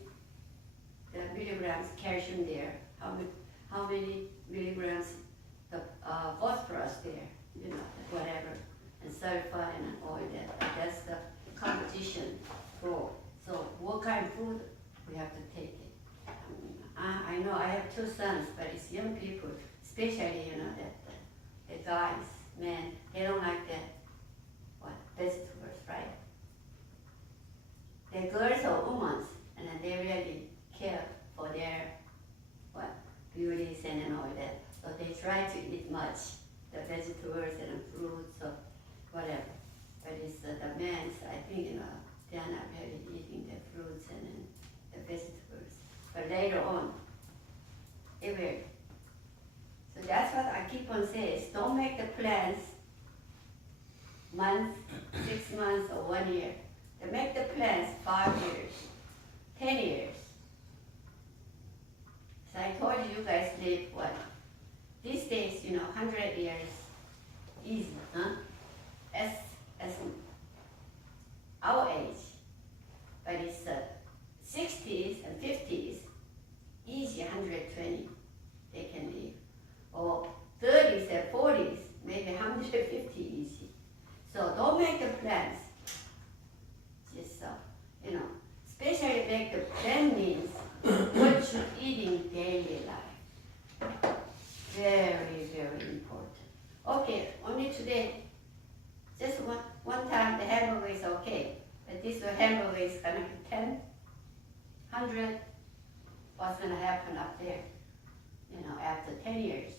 the milligrams calcium there? How many milligrams the phosphorus there? Whatever, and sulfur and all that. That's the composition for. So what kind of food we have to take it? I know I have 2 sons, but it's young people, especially that the guys, men, they don't like that. What vegetables, right? The girls or women, and then they really care for their beauties and all that. So they try to eat much the vegetables and fruits or whatever. But it's the men's, I think they are not really eating the fruits and the vegetables. But later on, they will. So that's what I keep on saying. Don't make the plans months, 6 months, or 1 year. They make the plans 5 years, 10 years. So I told you guys live what? These days, 100 years, easy, huh? As our age. But it's 60s and 50s, easy 120 they can live. Or 30s and 40s, maybe 150 easy. So don't make the plans. Just, especially make the plan means what you're eating daily life. Very, very important. Okay, only today, just one time the hamburger is okay. But this hamburger is gonna be 10, 100, what's gonna happen up there? After 10 years.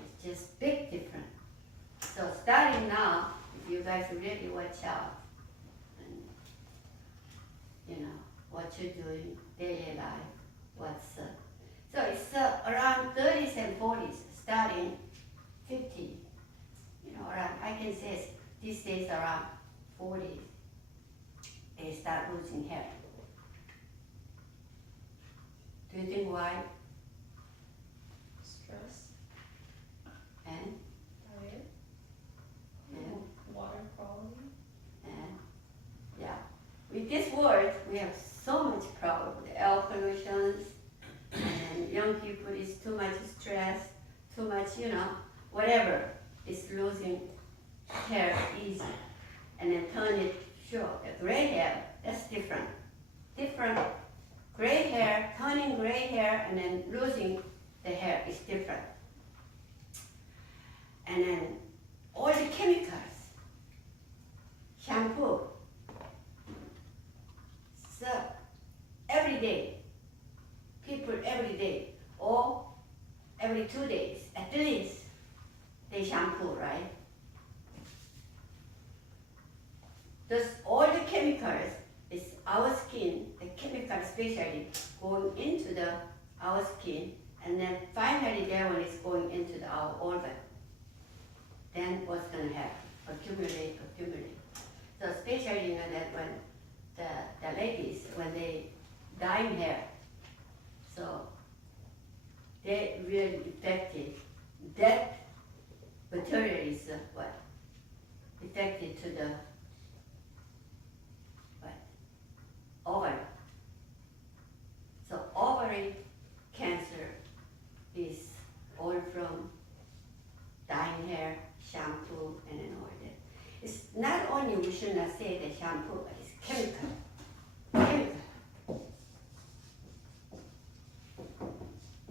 It's just big difference. So starting now, if you guys really watch out, and what you're doing, daily life, so it's around 30s and 40s, starting 50, around, I can say these days around 40s, they start losing hair. Do you think why? Stress, And diet, and water quality. and yeah. With this world, we have so much problem with air pollution, and young people is too much stress, too much, whatever is losing hair easy, and then turn it short. The gray hair, that's different. Gray hair, turning gray hair, and then losing the hair is different. And then all the chemicals, shampoo. So every day, people every day, or every 2 days, at least, they shampoo, right? Thus, all the chemicals is our skin, the chemical especially, going into our skin, and then finally that one is going into our organ. Then what's going to happen? Accumulate. So especially, that when the ladies, when they dye hair, so they really affected, that material is what? Affected to the ovary. So ovary cancer is all from dyeing hair, shampoo, and then all that. It's not only we should not say the shampoo, but it's chemical.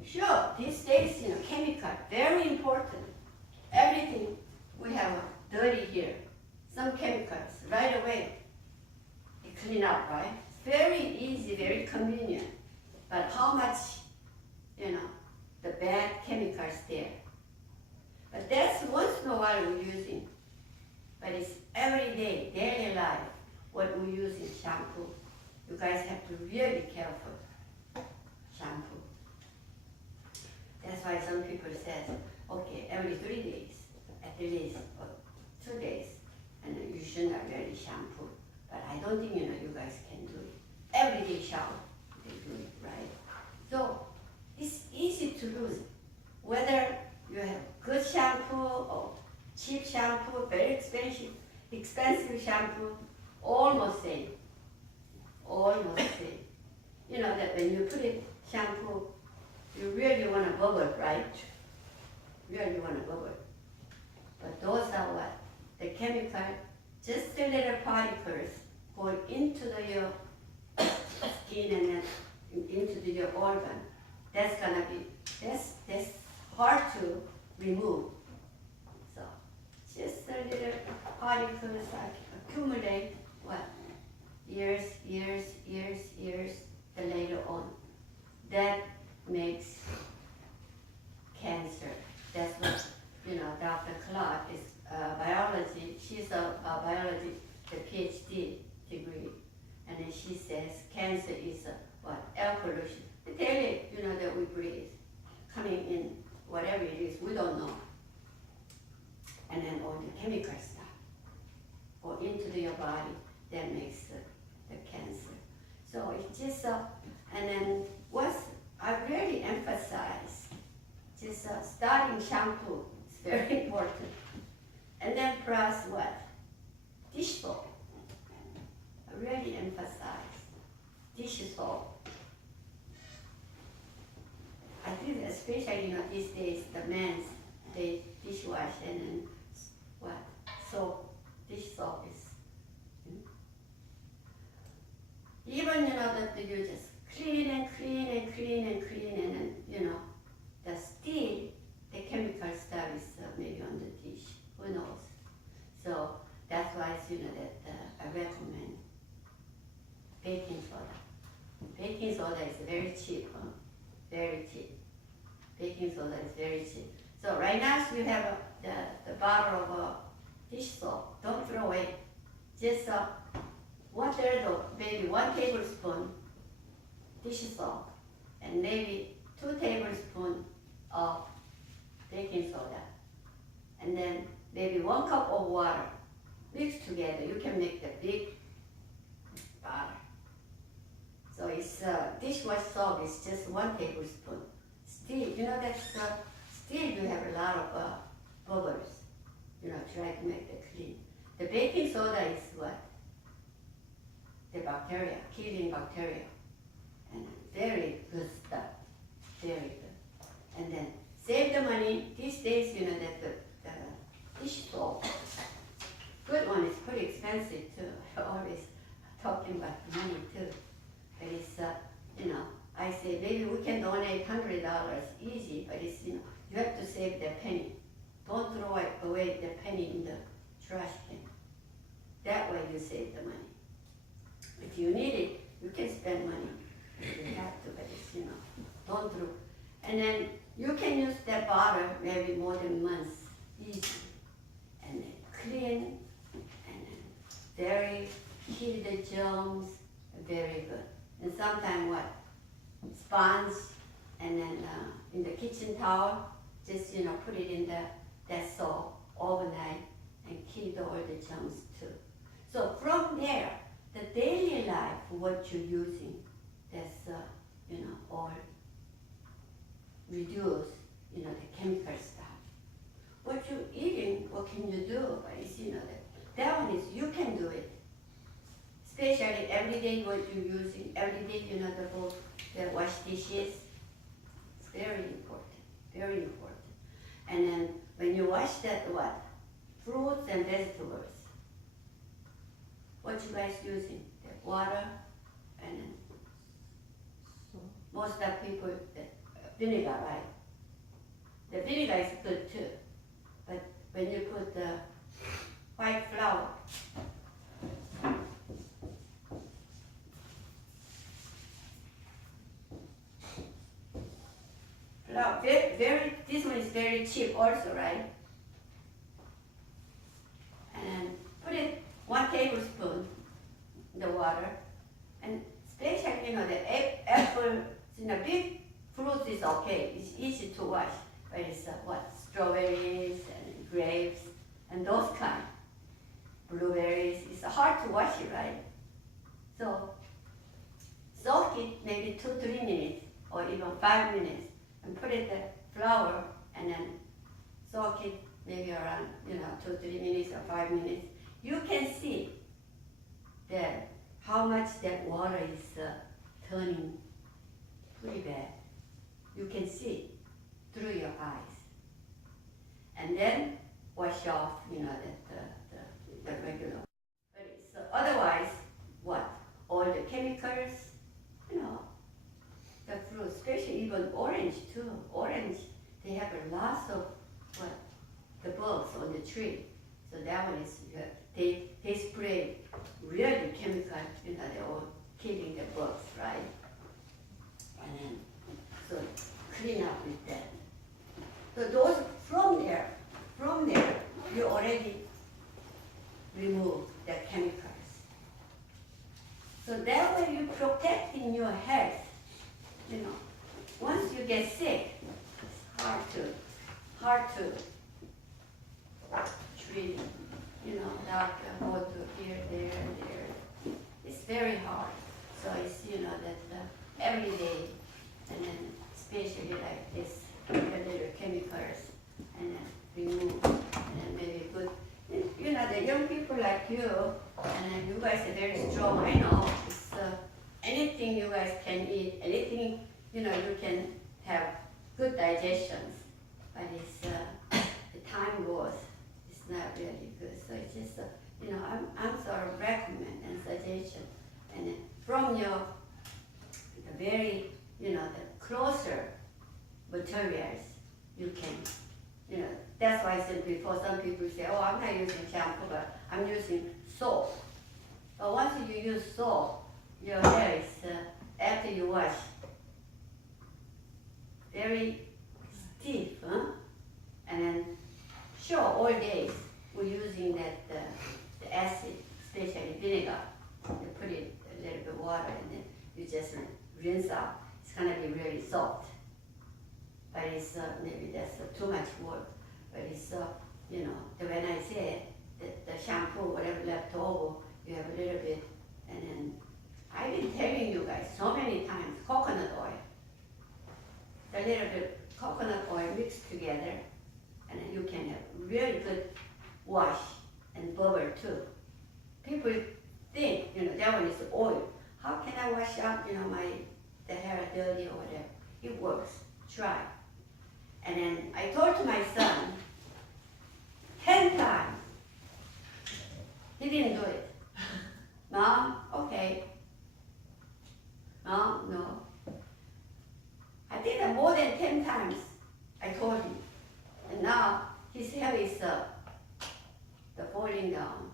Sure, these days, chemical, very important. Everything we have dirty here. Some chemicals, right away, they clean up, right? Very easy, very convenient. But how much, the bad chemicals there. But that's once in a while we're using. But it's everyday, daily life, what we use in shampoo. You guys have to really be careful. Shampoo. That's why some people say, okay, every 3 days, at least, or 2 days, and you should not really shampoo. But I don't think you guys can do it. Everyday shower, they do it, right? So it's easy to lose. Whether you have good shampoo or cheap shampoo, very expensive shampoo, almost same. Almost same. You know that when you put it shampoo, you really want to bubble, right? Really want to bubble. But those are what? The chemical, just the little particles go into your skin and then into your organ. That's gonna be, that's hard to remove. So just the little particles accumulate what? Years, and later on. That makes cancer. That's what, Dr. Clark is biology. She's a biology, the PhD degree. And then she says cancer is what? Air pollution. The daily, that we breathe, coming in, whatever it is, we don't know. And then all the chemical stuff go into your body that makes the cancer. So it's just, and then what's I really emphasize, just starting shampoo is very important. And then plus what? Dish soap. I really emphasize dish soap. I think especially these days the men's they dishwash and then what? Soap, dish soap is. Even that you just clean and the still the chemical stuff is maybe on the dish. Who knows? So that's why that I recommend baking soda. Baking soda is very cheap, very cheap. Baking soda is very cheap. So right now you have the bottle of dish soap. Don't throw away. Just 1/3 of maybe 1 tablespoon dish soap and maybe 2 tablespoons of baking soda. And then maybe 1 cup of water mixed together. You can make the big bottle. So it's dishwash soap is just 1 tablespoon. Still, that's still you have a lot of bubbles. Try to make it clean. The baking soda is what? The bacteria, killing bacteria. And very good stuff, very good. And then save the money. These days, that the dish soap, good one is pretty expensive too. Always talking about money too. But it's, I say maybe we can donate $100 easy, but it's, you have to save the penny. Don't throw away the penny in the trash can. That way you save the money. If you need it, you can spend money. You have to, but it's, don't throw. And then you can use that bottle maybe more than months, easy. And then clean, and then very, kill the germs, very good. And sometimes what? Sponge, and then in the kitchen towel, just, put it in that soap overnight and kill all the germs too. So from there, the daily life, what you're using, that's, all reduce, the chemical stuff. What you're eating, what can you do? But it's, that one is, you can do it. Especially every day what you're using, every day, the wash dishes. It's very important, very important. And then when you wash that what? Fruits and vegetables. What you guys using? The water and then most of people, the vinegar, right? The vinegar is good too. But when you put the white flour, this one is very cheap also, right? And put it 1 tablespoon in the water, and especially, the apple, big fruit is okay, it's easy to wash, but it's strawberries and grapes and those kind. Blueberries, it's hard to wash it, right? So soak it maybe 2-3 minutes or even 5 minutes, and put it the flour, and then soak it maybe around 2-3 minutes or 5 minutes. You can see that how much that water is turning pretty bad. You can see through your eyes, and then wash off the regular. But it's, otherwise, what? All the chemicals, the fruit, especially even orange too. Orange, they have a lot of the bugs on the tree. So that one is, they spray really chemical, they're all killing the bugs, right? And then, so clean up with that. So those, from there, you already remove the chemicals. So that way you protecting your health. Once you get sick, it's hard to treat. Doctor go to here, there, and there. It's very hard. So it's that every day, and then especially like this, the little chemicals, and then remove, and then maybe good. The young people like you, and you guys are very strong. I know it's anything you guys can eat, anything you can have good digestions, but it's the time goes, it's not really good. So it's just I'm sort of recommend and suggestion, and from the very the closer materials you can that's why I said before, some people say, oh, I'm not using shampoo, but I'm using soap. But once you use soap, your hair is, after you wash, very stiff, huh? And then, sure, all days we're using that the acid, especially vinegar. You put it a little bit water, and then you just rinse out. It's gonna be really soft. But it's maybe that's too much work. But it's when I say the shampoo, whatever left over, you have a little bit, and then I've been telling you guys so many times, coconut oil. A little bit coconut oil mixed together, and then you can have really good wash and bubble too. People think, that one is oil. How can I wash out, the hair dirty or whatever? It works. Try. And then I told to my son 10 times. He didn't do it. Mom, okay. Mom, no. I did it more than 10 times. I told him. And now his hair is the falling down.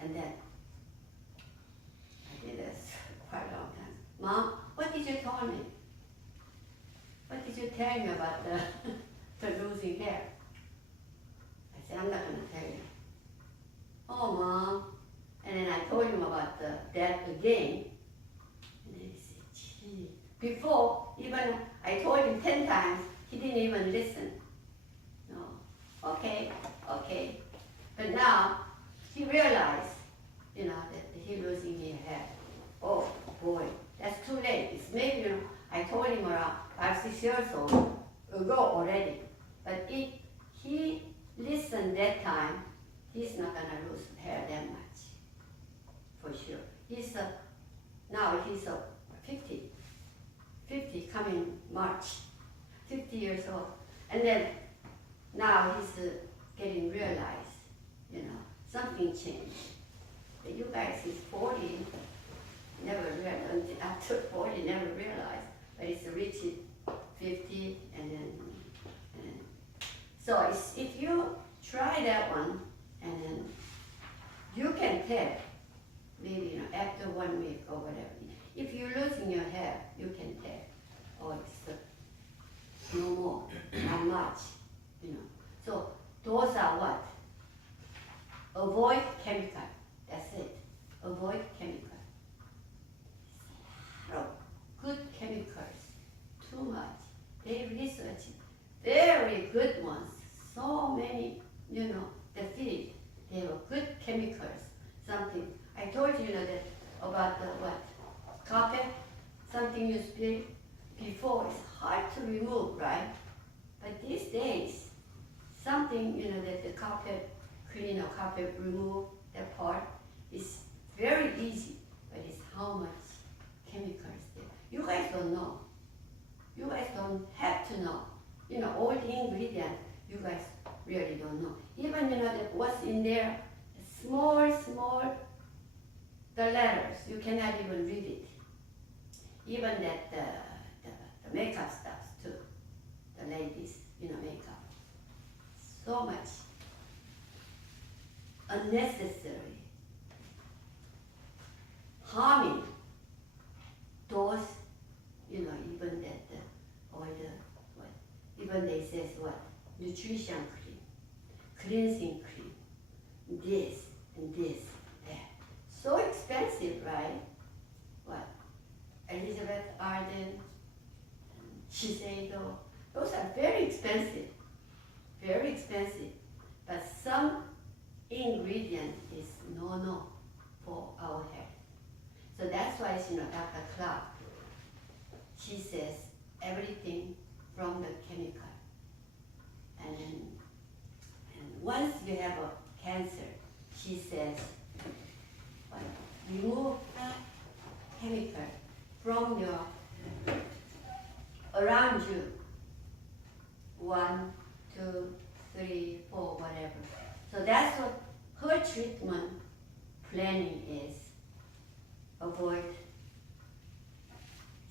And then I did this quite a long time. Mom, what did you tell me? What did you tell me about the losing hair? I said, I'm not going to tell you. Oh, Mom. And then I told him about that again. And then he said, gee. Before, even I told him 10 times, he didn't even listen. No. Okay. But now, he realized, that he losing his hair. Oh, boy, that's too late. It's maybe, I told him around 5-6 years ago already. But if he listened that time, he's not gonna lose hair that much, for sure. Now he's 50 coming March, 50 years old. And then now he's getting realized, something changed. But you guys is 40, never realized, until after 40, never realized. But it's reached 50, and then. So if you try that one, and then you can tell, maybe after 1 week or whatever. If you're losing your hair, you can tell. Oh, very good ones. So many, you know, the feed, they have good chemicals, something. I told you, that about the what? Carpet, something you spill before, it's hard to remove, right? But these days, something, that the carpet cleaner, carpet remove that part is very easy, but it's how much chemicals there. You guys don't know. You guys don't have to know. All the ingredients, you guys really don't know. Even, that what's in there, small, the letters, you cannot even read it. Even that the makeup stuff too, the ladies, makeup. So much unnecessary, harming those, even that all the what, even they says what, nutrition cream, cleansing cream, this and this, that. So expensive, right? What? Elizabeth Arden, Shiseido, those are very expensive, but some ingredient is no for our health. So that's why, Dr. Clark, she says everything from the chemical. And once you have a cancer, she says, remove chemical from your around you. 1, 2, 3, 4, whatever. So that's what her treatment planning is. Avoid,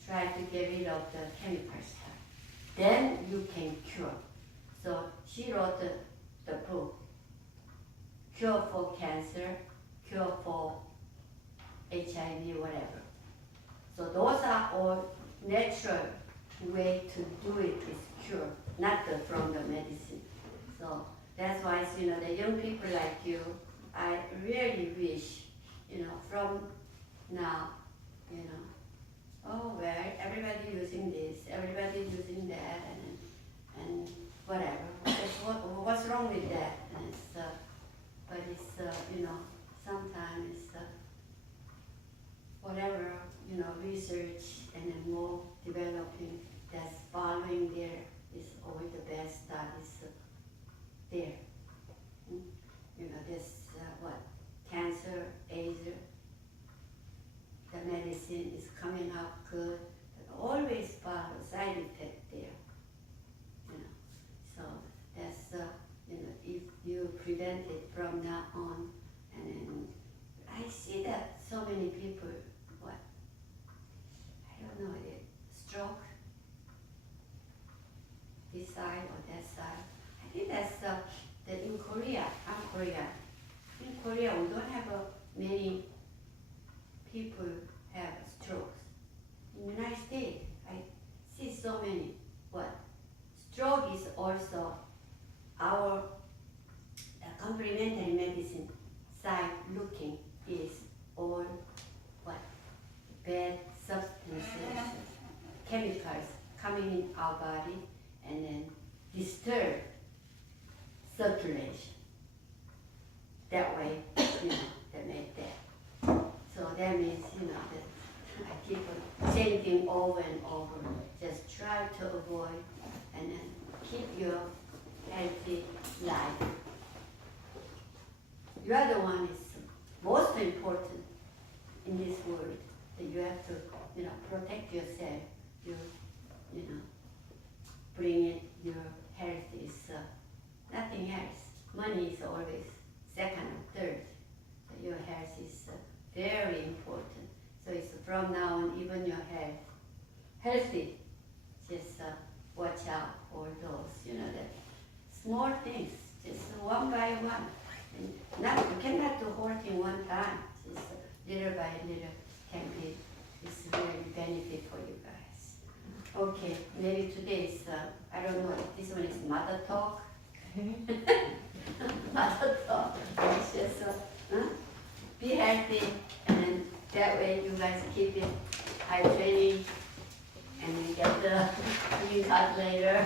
try to get rid of the chemical stuff. Then you can cure. So she wrote the book, Cure for Cancer, Cure for HIV, whatever. So those are all natural way to do it is cure, not from the medicine. So that's why, the young people like you, I really wish, from now, oh well, everybody using this, everybody using that, and whatever. What's wrong with that? And but sometimes whatever, research and then more developing that's following there is all the best studies there. This cancer, AIDS, the medicine is coming out good, but always follow side effect there. So that's if you prevent it from now on, and then I see that so many people, I don't know, stroke, this side or that side. I think that's that in Korea, I'm Korean. In Korea, we don't have many people have strokes. In the United States, I see so many. Stroke is also our complementary medicine side looking is all bad substances, chemicals coming in our body and then disturb circulation. That way, they make that. So that means, that I keep same thing over and over. Just try to avoid and then keep your healthy life. You are the one is most important in this world. That you have to, protect yourself. You bring it. Your health is nothing else. Money is always second or third. So your health is very important. So it's from now on, even your health, healthy. Just watch out for those, that small things, just one by one. And you cannot do whole thing one time. Just little by little can be, it's really benefit for you guys. Okay, maybe today is, I don't know if this one is mother talk. Mother talk. It's just, be healthy, and then that way you guys keep it hydrating, and you get the green card later.